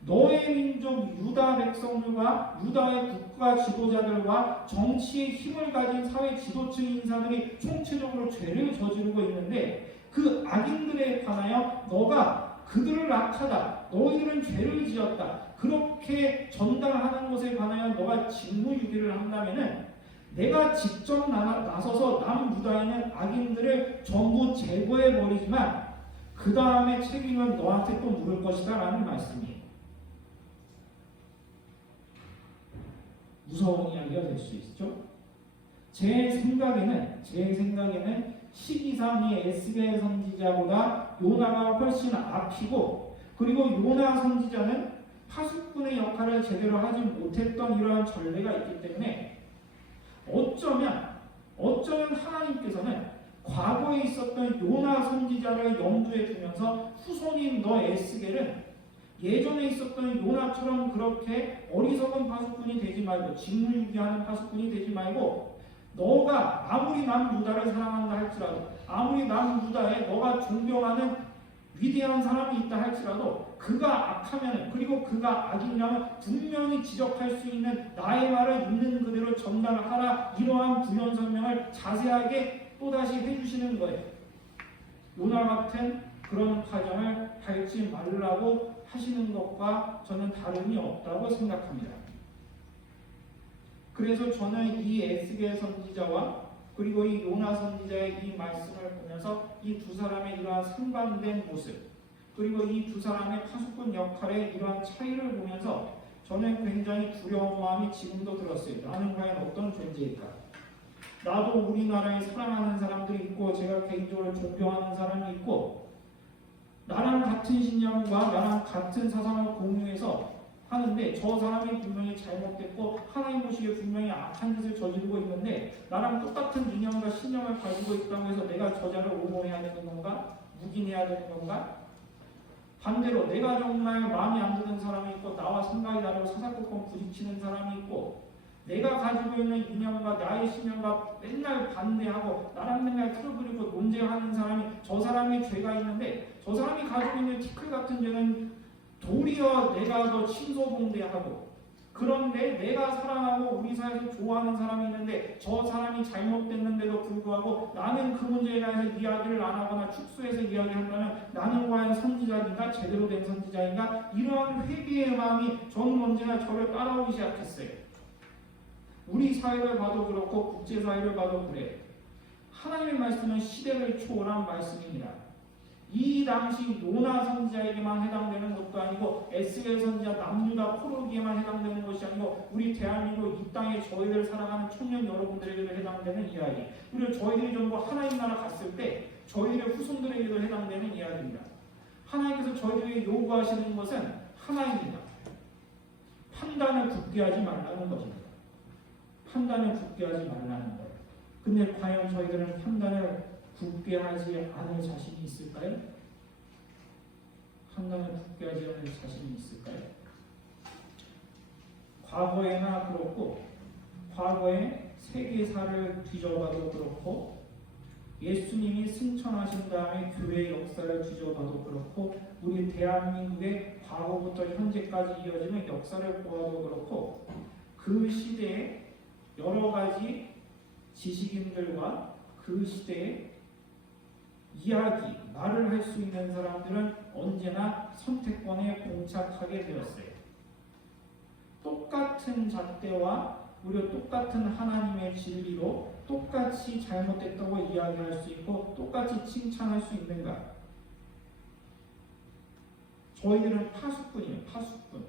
너의 민족 유다 백성들과 유다의 국가 지도자들과 정치의 힘을 가진 사회 지도층 인사들이 총체적으로 죄를 저지르고 있는데 그 악인들에 관하여 너가 그들을 악하다, 너희들은 죄를 지었다 그렇게 전달하는 것에 관하여 너가 직무유기를 한다면은 내가 직접 나서서 남유다에 있는 악인들을 전부 제거해버리지만 그 다음에 책임은 너한테 또 물을 것이다 라는 말씀이에요. 무서운 이야기가 될 수 있죠. 제 생각에는 시기상 이 에스겔 선지자보다 요나가 훨씬 앞이고 그리고 요나 선지자는 파수꾼의 역할을 제대로 하지 못했던 이러한 전례가 있기 때문에 어쩌면 하나님께서는 과거에 있었던 요나 선지자를 염두에 두면서 후손인 너 에스겔은 예전에 있었던 요나처럼 그렇게 어리석은 파수꾼이 되지 말고 직무를 유기하는 파수꾼이 되지 말고 너가 아무리 남 유다를 사랑한다 할지라도 아무리 남 유다에 너가 존경하는 위대한 사람이 있다 할지라도 그가 악하면 그리고 그가 악이라면 분명히 지적할 수 있는 나의 말을 있는 그대로 전달하라 이러한 부연 설명을 자세하게 또다시 해주시는 거예요. 요나 같은 그런 과정을 밟지 말라고 하시는 것과 저는 다름이 없다고 생각합니다. 그래서 저는 이 에스겔 선지자와 그리고 이 요나 선지자의 이 말씀을 보면서 이 두 사람의 이러한 상반된 모습 그리고 이 두 사람의 파수꾼 역할의 이러한 차이를 보면서 저는 굉장히 두려운 마음이 지금도 들었어요. 나는 과연 어떤 존재일까? 나도 우리나라에 사랑하는 사람들이 있고 제가 개인적으로 존경하는 사람이 있고 나랑 같은 신념과 나랑 같은 사상을 공유해서 하는데 저 사람이 분명히 잘못됐고 하나님 보시기에 분명히 악한 짓을 저지르고 있는데 나랑 똑같은 이념과 신념을 가지고 있다고 해서 내가 저자를 옹호해야 되는 건가? 묵인해야 되는 건가? 반대로 내가 정말 마음에 안 드는 사람이 있고 나와 생각이 다르고 사사건건 부딪히는 사람이 있고 내가 가지고 있는 이념과 나의 신념과 맨날 반대하고 나랑 맨날 틀어부리고 논쟁하는 사람이 저 사람의 죄가 있는데 저 사람이 가지고 있는 티끌 같은 죄는 도리어 내가 더 친소봉대하고 그런데 내가 사랑하고 우리 사회에서 좋아하는 사람이 있는데 저 사람이 잘못됐는데도 불구하고 나는 그 문제에 대해서 이야기를 안 하거나 축소해서 이야기한다면 나는 과연 선지자인가 제대로 된 선지자인가 이러한 회개의 마음이 저는 언제나 저를 따라오기 시작했어요. 우리 사회를 봐도 그렇고 국제사회를 봐도 그래. 하나님의 말씀은 시대를 초월한 말씀입니다. 이 당시 요나 선지자에게만 해당되는 것도 아니고 에스겔 선지자 남유다 포로기에만 해당되는 것이 아니고 우리 대한민국 이 땅에 저희들 살아가는 청년 여러분들에게도 해당되는 이야기 그리고 저희들이 전부 하나님 나라 갔을 때 저희들의 후손들에게도 해당되는 이야기입니다. 하나님께서 저희들에게 요구하시는 것은 하나입니다. 판단을 굳게 하지 말라는 것입니다. 판단을 굳게 하지 말라는 거예요. 근데 과연 저희들은 판단을 굳게 하지 않을 자신이 있을까요? 판단을 굳게 하지 않을 자신이 있을까요? 과거에나 그렇고 과거의 세계사를 뒤져봐도 그렇고 예수님이 승천하신 다음에 교회의 역사를 뒤져봐도 그렇고 우리 대한민국의 과거부터 현재까지 이어지는 역사를 보아도 그렇고 그 시대에 여러 가지 지식인들과 그 시대에 이야기, 말을 할 수 있는 사람들은 언제나 선택권에 봉착하게 되었어요. 똑같은 잣대와 우리가 똑같은 하나님의 진리로 똑같이 잘못됐다고 이야기할 수 있고 똑같이 칭찬할 수 있는가? 저희들은 파수꾼이에요. 파수꾼.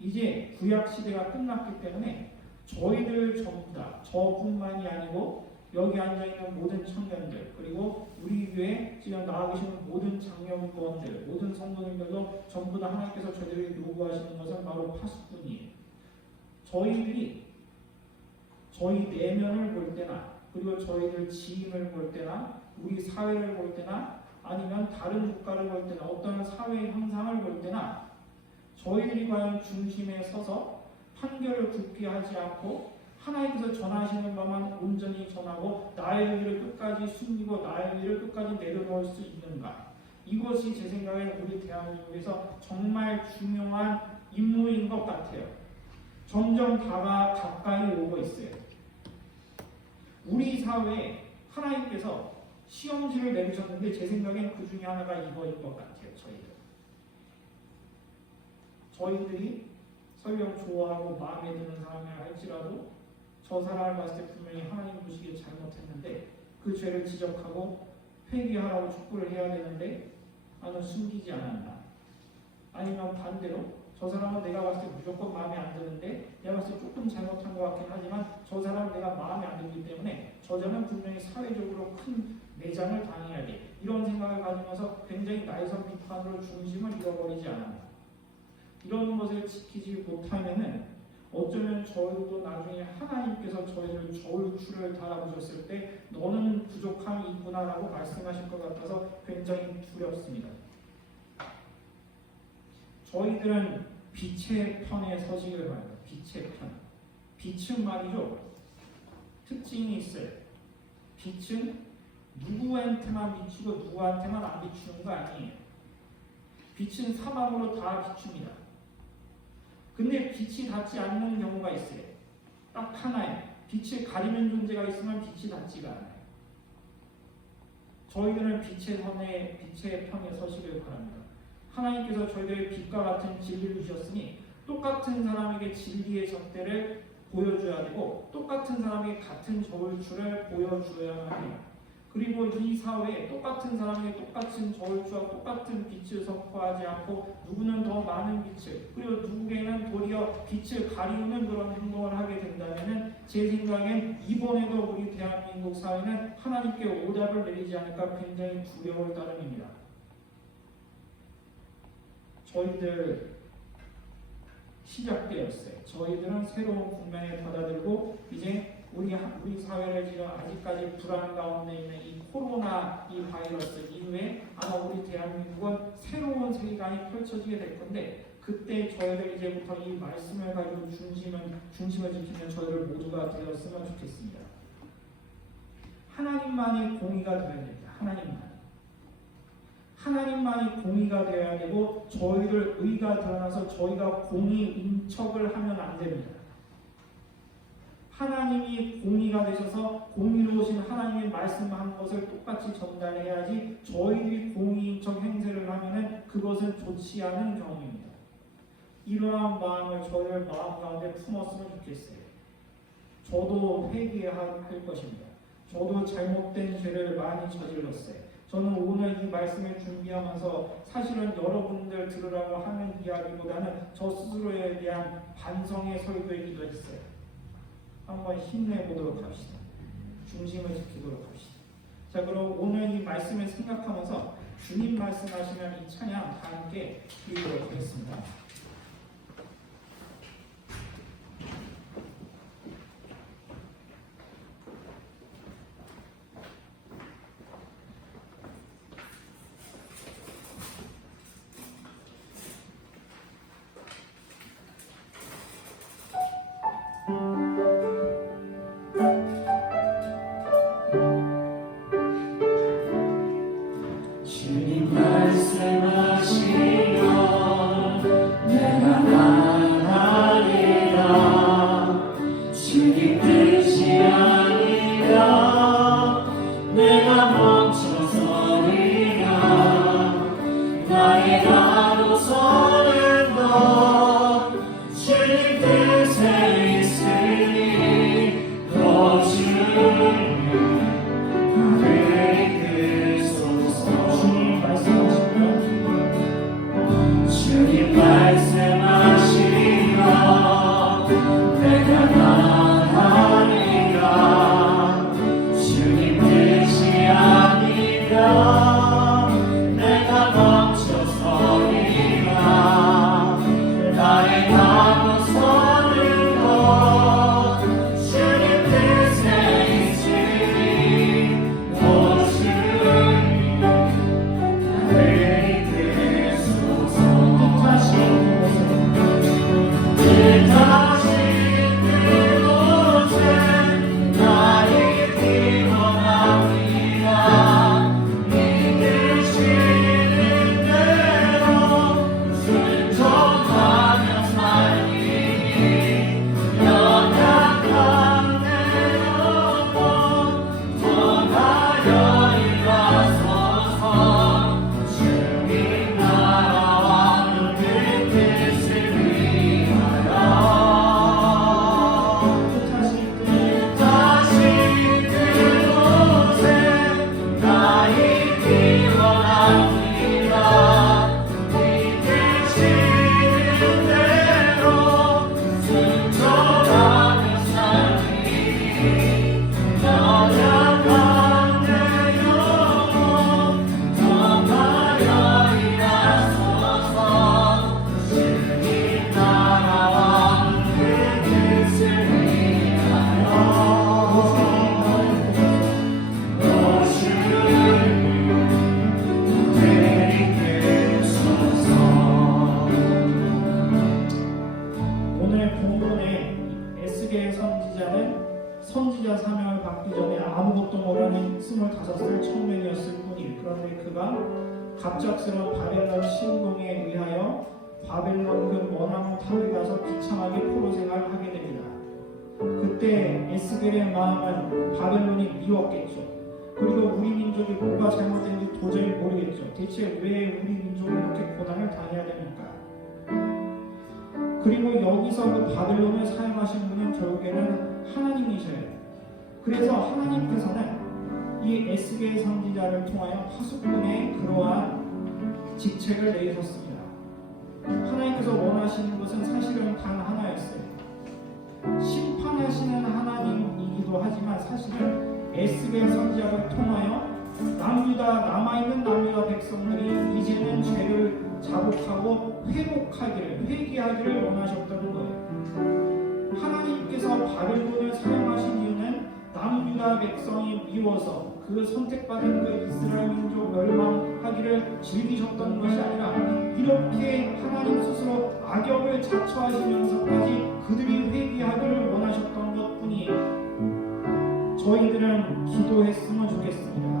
이제 구약시대가 끝났기 때문에 저희들 전부 다 저뿐만이 아니고 여기 앉아있는 모든 청년들 그리고 우리 교회 지금 나와 계시는 모든 장로님들 모든 성도님들도 전부 다 하나님께서 저희들에게 요구하시는 것은 바로 파수꾼이에요. 저희들이 저희 내면을 볼 때나 그리고 저희들 지인을 볼 때나 우리 사회를 볼 때나 아니면 다른 국가를 볼 때나 어떤 사회 현상을 볼 때나 저희들이 과연 중심에 서서 판결을 굳게 하지 않고 하나님께서 전하시는 것만 온전히 전하고 나의 의를 끝까지 숨기고 나의 의를 끝까지 내려놓을 수 있는가? 이것이 제 생각에 우리 대한민국에서 정말 중요한 임무인 것 같아요. 점점 다가 가까이 오고 있어요. 우리 사회에 하나님께서 시험지를 내주셨는데 제 생각엔 그 중에 하나가 이거인 것 같아요. 저희들이 설령 좋아하고 마음에 드는 사람이라 할지라도 저 사람을 봤을 때 분명히 하나님 보시기에 잘못했는데 그 죄를 지적하고 회개하라고 촉구를 해야 되는데 나는 숨기지 않았나? 아니면 반대로 저 사람은 내가 봤을 때 무조건 마음에 안 드는데 내가 봤을 때 조금 잘못한 것 같긴 하지만 저 사람은 내가 마음에 안 들기 때문에 저자는 분명히 사회적으로 큰 매장을 당해야 돼. 이런 생각을 가지면서 굉장히 날선 비판으로 중심을 잃어버리지 않았나? 이런 것을 지키지 못하면은 어쩌면 저희도 나중에 하나님께서 저희를 저울추를 달아보셨을 때 너는 부족함이 있구나라고 말씀하실 것 같아서 굉장히 두렵습니다. 저희들은 빛의 편에 서식을 바랍니다. 빛의 편. 빛은 말이죠. 특징이 있어요. 빛은 누구한테만 비추고 누구한테만 안 비추는 거 아니에요. 빛은 사방으로 다 비춥니다. 근데 빛이 닿지 않는 경우가 있어요. 딱 하나예요. 빛을 가리는 존재가 있으면 빛이 닿지가 않아요. 저희들은 빛의 편에 서식을 바랍니다. 하나님께서 저희들의 빛과 같은 진리를 주셨으니 똑같은 사람에게 진리의 잣대를 보여줘야 되고 똑같은 사람에게 같은 저울추를 보여줘야만 해요. 그리고 이 사회에 똑같은 사람에게 똑같은 저울추와 똑같은 빛을 선포하지 않고 누구는 더 많은 빛을 그리고 누구에게는 도리어 빛을 가리우는 그런 행동을 하게 된다면 제 생각엔 이번에도 우리 대한민국 사회는 하나님께 오답을 내리지 않을까 굉장히 두려울 따름입니다. 저희들 시작되었어요. 저희들은 새로운 국면에 받아들고 이제 우리 사회를 지금 아직까지 불안 가운데 있는 이 코로나 이 바이러스 이후에 아마 우리 대한민국은 새로운 세계관이 펼쳐지게 될 건데 그때 저희들 이제부터 이 말씀을 가지고 중심을 지키는 저희들 모두가 되었으면 좋겠습니다. 하나님만이 공의가 되어야 됩니다. 하나님만이 공의가 되어야 되고 저희들 의가 드러나서 저희가 공의인 척을 하면 안 됩니다. 하나님이 공의가 되셔서 공의로우신 하나님의 말씀한 것을 똑같이 전달해야지 저희들이 공의인 척 행세를 하면 그것은 좋지 않은 경우입니다. 이러한 마음을 저희들 마음 가운데 품었으면 좋겠어요. 저도 회개할 것입니다. 저도 잘못된 죄를 많이 저질렀어요. 저는 오늘 이 말씀을 준비하면서 사실은 여러분들 들으라고 하는 이야기보다는 저 스스로에 대한 반성의 설교이기도 했어요. 한번 힘내보도록 합시다. 중심을 지키도록 합시다. 자, 그럼 오늘 이 말씀을 생각하면서 주님 말씀하시면 이 찬양 다 함께 드리도록 하겠습니다. 주님 말씀하시면 25살 청년이었을 뿐이 그런데 그가 갑작스러운 바벨론 침공에 의하여 바벨론 그 머나먼 탑에 가서 비참하게 포로 생활을 하게 됩니다. 그때 에스겔의 마음은 바벨론이 미웠겠죠. 그리고 우리 민족이 뭐가 잘못된지 도저히 모르겠죠. 대체 왜 우리 민족이 이렇게 고난을 당해야 됩니까? 그리고 여기서 그 바벨론을 사용하신 분은 결국에는 하나님이셔요. 그래서 하나님께서는 이 에스겔 선지자를 통하여 파수꾼의 그러한 직책을 내리셨습니다. 하나님께서 원하시는 것은 사실은 단 하나였어요. 심판하시는 하나님이기도 하지만 사실은 에스겔 선지자를 통하여 남아있는 남유다 백성들이 이제는 죄를 자복하고 회개하기를 원하셨다는 거예요. 하나님께서 바벨론을 사용하신 이유는 남유다 백성이 미워서 그 선택받은 그 이스라엘 민족 멸망하기를 즐기셨던 것이 아니라 이렇게 하나님 스스로 악역을 자처하시면서까지 그들이 회개하기를 원하셨던 것뿐이에요. 저희들은 기도했으면 좋겠습니다.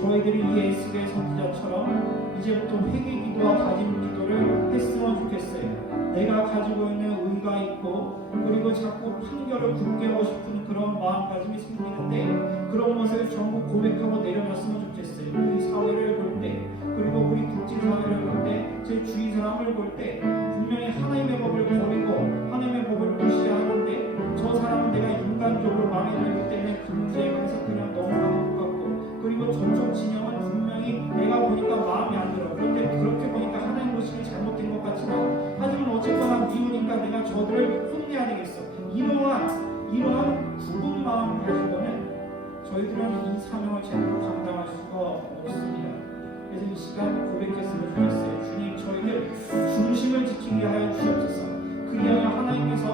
저희들이 이 에스겔 선지자처럼 이제부터 회개 기도와 다짐 기도를 했으면 좋겠어요. 내가 가지고 있는 의가 있고 그리고 자꾸 판결을 굳게 하고 싶은 그런 마음가짐이 생기는데 그런 것을 전부 고백하고 내려놨으면 좋겠어요. 우리 사회를 볼 때 그리고 우리 국제사회를 볼 때 제 주위 사람을 볼 때 분명히 하나님의 법을 버리고 하나님의 법을 무시하는데 저 사람은 내가 인간적으로 마음에 들기 때문에 그 문제에 관해서 그냥 넘어가는 것 같고 그리고 저쪽 진영은 분명히 내가 보니까 마음에 안 들어. 그런데 그렇게 보니까 하나님 모습이 잘못된 것 같지만 하지만 어쨌거나 미우니까 내가 저들을 혼내야 되겠어. 이러한 굵은 마음 가지고는 저희들은 이 사명을 제대로 감당할 수가 없습니다. 그래서 이 시간 고백했으면 좋겠어요. 주님, 저희들 중심을 지키게 하여 주시옵소서. 그리하여 하나님께서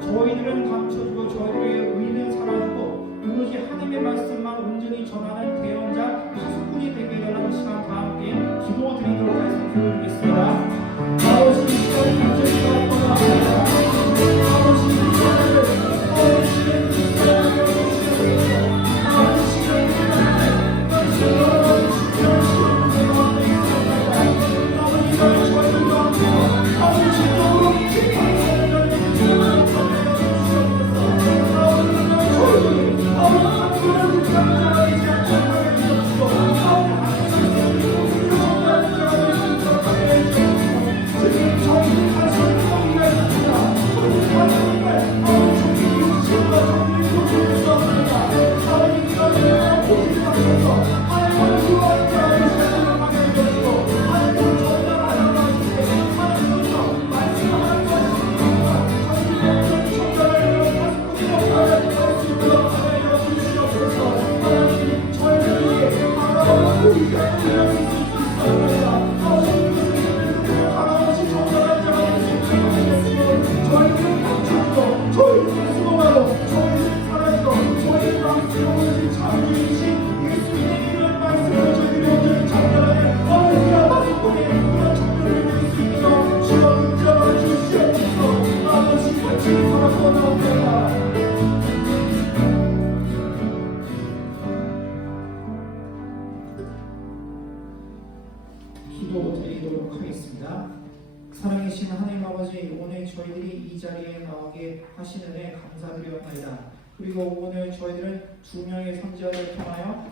저희들은 감춰주고 저희들의 의는 사라지고 오로지 하나님의 말씀만 온전히 전하는 대언자 파수꾼이 되게 되라는 시간 다 함께 기도드리도록 하겠습니다. 기도드리겠습니다. 아버지 이 시간을 간절히 기도합니다. 아버지 이 시간을 어르신의 기도하여 주시옵소서. 아버지 시간을 아버지 저희들과 함께 아버지 너무 기도드리도록 하겠습니다. 사랑이신 하나님 아버지, 오늘 저희들이 이 자리에 나오게 하시는 데 감사드리옵나이다. 그리고 오늘 저희들은 두 명의 선지자를 통하여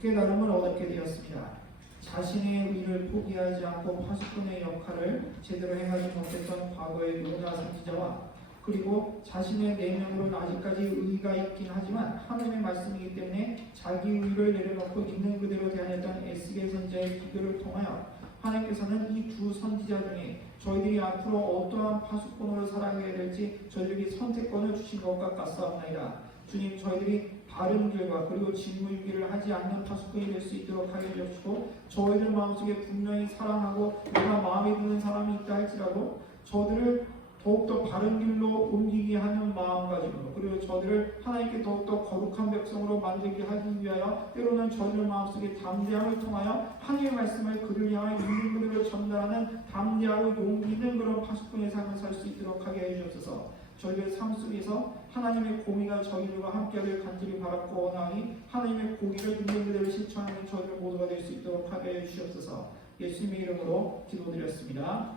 깨달음을 얻게 되었습니다. 자신의 의를 포기하지 않고 파수꾼의 역할을 제대로 행하지 못했던 과거의 요나 선지자와 그리고 자신의 내면으로는 아직까지 의가 있긴 하지만 하나님의 말씀이기 때문에 자기 의를 내려놓고 있는 그대로 대하였던 에스겔 선지자의 비교를 통하여 하나님께서는 이 두 선지자 중에 저희들이 앞으로 어떠한 파수꾼으로 살아가야 될지 저희들에게 선택권을 주신 것과 같사옵나이다. 주님, 저희들이 바른 길과 그리고 진물기를 하지 않는 파수꾼이 될 수 있도록 하여 주시고 저희들 마음속에 분명히 사랑하고 내가 마음에 드는 사람이 있다 할지라도 저들을 더욱더 바른 길로 옮기게 하는 마음가짐으로 그리고 저들을 하나님께 더욱더 거룩한 백성으로 만들게 하기 위하여 때로는 저희들 마음속에 담대함을 통하여 하나님의 말씀을 그를 향해 있는 그대로 전달하는 담대하고 용기 있는 그런 파수꾼의 삶을 살 수 있도록 하게 해주옵소서. 저희의 삶 속에서 하나님의 공의가 저희들과 함께하길 간절히 바랐고 원하니 하나님의 공의를 있는 그대로 실천하는 저희들 모두가 될 수 있도록 하게 해주시옵소서. 예수님의 이름으로 기도드렸습니다.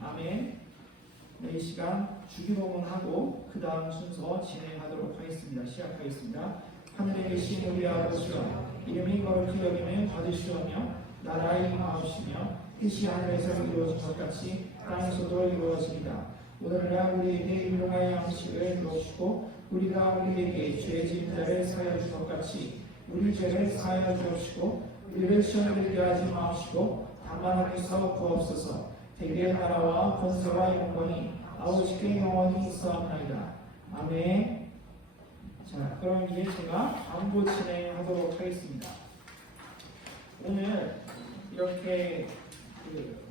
아멘. 네, 이 시간 주기도문하고 그 다음 순서 진행하도록 하겠습니다. 시작하겠습니다. 하늘에 계신 우리 아버지여, 이름이 거룩히 여김을 받으시오며 나라의 임하옵시며 뜻이 하늘에서 이루어진 것 같이 땅에서도 이루어지리라. 오늘날 우리에게 일용할 양식을 주옵시고 우리가 우리에게 죄 지은 자를 사하여 준 것 같이 우리 죄를 사하여 주옵시고 우리를 시험에 들게 하지 마옵시고 다만 하늘에서 구하옵소서. 대개의 나라와 권세와 영광이 아버지께 영원히 있사옵나이다. 아멘. 자, 그럼 이제 제가 광고 진행하도록 하겠습니다. 오늘 이렇게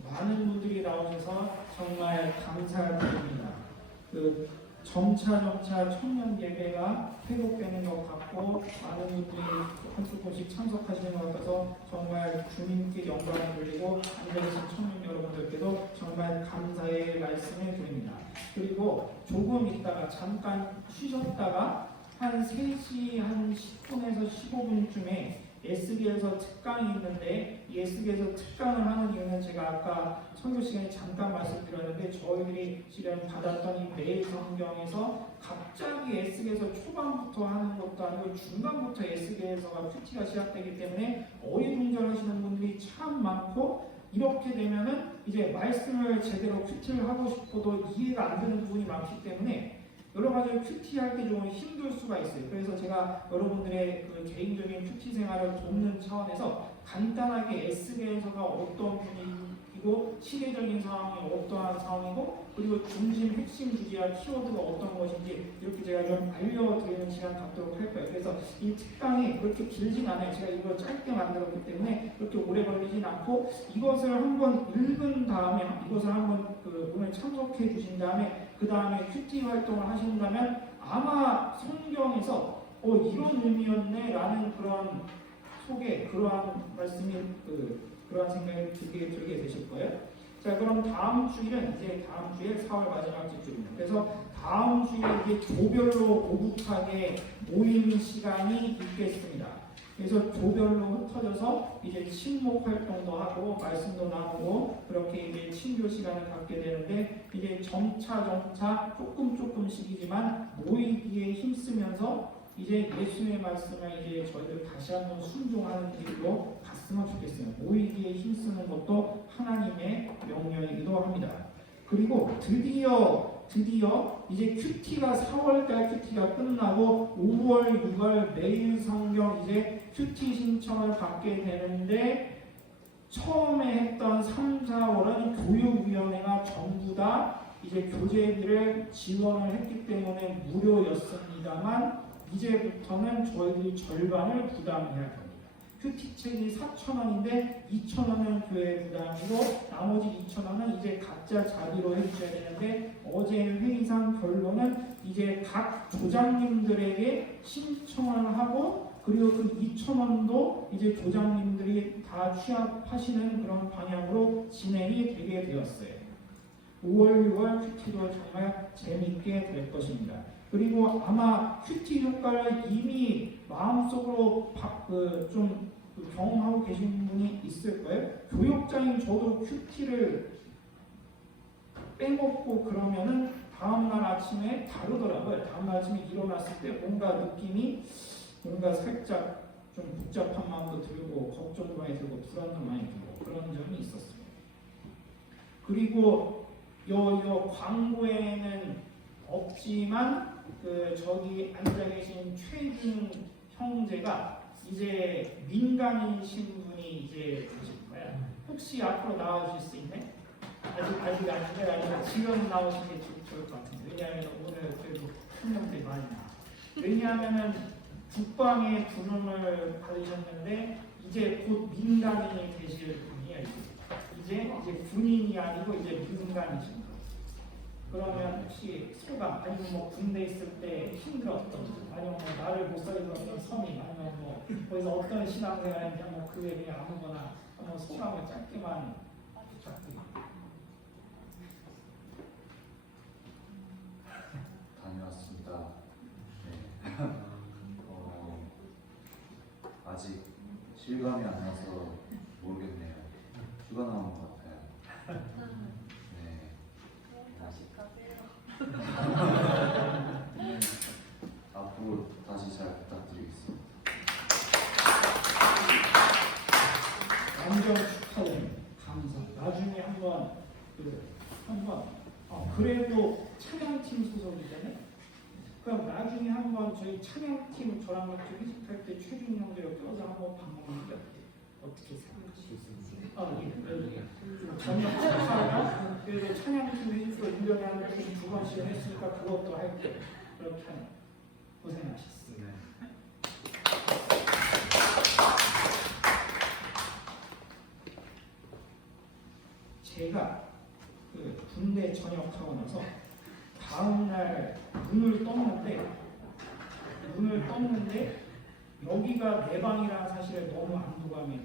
많은 분들이 나오셔서 정말 감사드립니다. 점차 청년 예배가 회복되는 것 같고 많은 분들이 한두 번씩 참석하시는 것 같아서 정말 주님께 영광을 돌리고 앉아계신 청년 여러분들께도 정말 감사의 말씀을 드립니다. 그리고 조금 있다가 잠깐 쉬셨다가 한 3시 한 10분에서 15분쯤에 SB에서 특강이 있는데 이 SB에서 특강을 하는 이유는 제가 아까 설교 시간에 잠깐 말씀드렸는데 저희들이 지금 받았던 이 매일 성경에서 갑자기 SB에서 초반부터 하는 것도 아니고 중간부터 SB에서가 큐티가 시작되기 때문에 어리둥절하시는 분들이 참 많고 이렇게 되면은 이제 말씀을 제대로 큐티를 하고 싶어도 이해가 안 되는 부분이 많기 때문에 여러 가지 큐티 할 때 좀 힘들 수가 있어요. 그래서 제가 여러분들의 개인적인 큐티 생활을 돕는 차원에서 간단하게 SB에서가 어떤 분위기고 시대적인 상황이 어떠한 상황이고 그리고 중심 핵심 주제와 키워드가 어떤 것인지 이렇게 제가 좀 알려드리는 시간 갖도록 할 거예요. 그래서 이 특강이 그렇게 길진 않아요. 제가 이걸 짧게 만들었기 때문에 그렇게 오래 걸리진 않고 이것을 한번 읽은 다음에 이것을 한번 오늘 참석해 주신 다음에 그 다음에 큐티 활동을 하신다면 아마 성경에서 이런 의미였네 라는 그런 속에 그러한 말씀이 그러한 생각이 들게 되실 거예요. 자, 그럼 다음 주일은 이제 다음 주에 4월 마지막 주입니다. 그래서 다음 주에 이제 조별로 오붓하게 모임 시간이 있겠습니다. 그래서 조별로 흩어져서 이제 친목 활동도 하고 말씀도 나누고 그렇게 이제 친교 시간을 갖게 되는데 이제 점차 조금씩이지만 모이기에 힘쓰면서 이제 예수님의 말씀을 이제 저희들 다시 한번 순종하는 길로 갔으면 좋겠어요. 모이기에 힘쓰는 것도 하나님의 명령이기도 합니다. 그리고 드디어 이제 큐티가 4월달 큐티가 끝나고 5월, 6월 매일 성경 이제 큐티 신청을 받게 되는데 처음에 했던 3, 4월은 교육위원회가 전부 다 이제 교재비를 지원을 했기 때문에 무료였습니다만 이제부터는 저희들이 절반을 부담해야 됩니다. 큐티책이 4,000원인데 2,000원은 교회 부담이고 나머지 2,000원은 이제 각자 자기로 해주셔야 되는데 어제 회의상 결론은 이제 각 조장님들에게 신청을 하고 그리고 그 2,000원도 이제 조장님들이 다 취합하시는 그런 방향으로 진행이 되게 되었어요. 5월, 6월 큐티도 정말 재밌게 될 것입니다. 그리고 아마 큐티 효과를 이미 마음속으로 좀 경험하고 계신 분이 있을 거예요. 교육자인 저도 큐티를 빼먹고 그러면은 다음날 아침에 다르더라고요. 다음날 아침에 일어났을 때 뭔가 느낌이 뭔가 살짝 좀 복잡한 마음도 들고 걱정도 많이 들고 불안도 많이 들고 그런 점이 있었어요. 그리고 요 광고에는 없지만 저기 앉아 계신 최진 형제가 이제 민간인신 분이 이제 되실 거예요. 혹시 앞으로 나와주실 수 있네? 아직 아니라 지금 나오시는 게 좋을 것 같은데 왜냐하면 오늘 그래도 큰 놈들이 많이 나와. 왜냐하면은 국방의 부름을 받으셨는데 이제 곧 민간인이 되실 분이에요. 이제 군인이 아니고 이제 민간이신 분. 그러면 혹시 소감 아니면 뭐 군대 있을 때 힘들었던 아니면 뭐 나를 못 살리던 섬이 아니면 뭐 거기서 어떤 신앙생활인지 뭐 그 얘기 아무거나 한번 소감을 짧게만 부탁드립니다. 제가 네. 아직 실감이 안 나서 모르겠네요. 휴가 나온 것 같아요. 네. 다시 가세요. 앞으로 다시 잘 부탁드리겠습니다. 완전 축하드립니다. 감사. 나중에 그래도 찬양팀 소속이잖아요. 그럼 나중에 한번 저희 찬양팀 저랑 같이 회식할 때 최준 형도 여기 껴서 한번 밥 먹는 게 어떻게 생각하시겠어요? 예. 저녁 식사나 그래도 찬양팀 회식도 1년에 한 2번씩 했으니까 그것도 할게. 그렇게 하면 고생하셨습니다. 제가 그 군대 전역하고 나서 다음날 문을 떴는데 여기가 내 방이라는 사실에 너무 안도감이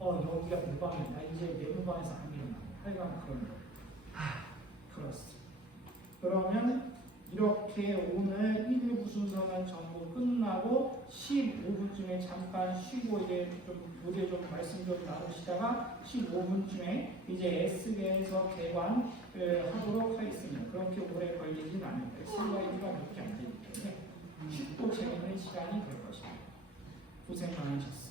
들더라고요. 여기가 내 방이야. 나 이제 내 방에서 안 일어나. 하여간 그런 거. 그렇습니다. 그러면 이렇게 오늘 1부 순서는 전부 끝나고 15분쯤에 잠깐 쉬고 이제 좀 무대 좀 말씀 좀 나누시다가 15분쯤에 이제 S계에서 개관하도록 하겠습니다. 그렇게 오래 걸리진 않을 거예요. 슬라이드가 몇 개 안 되기 때문에 쉽고 재밌는 시간이 될 것입니다. 고생 많으셨습니다.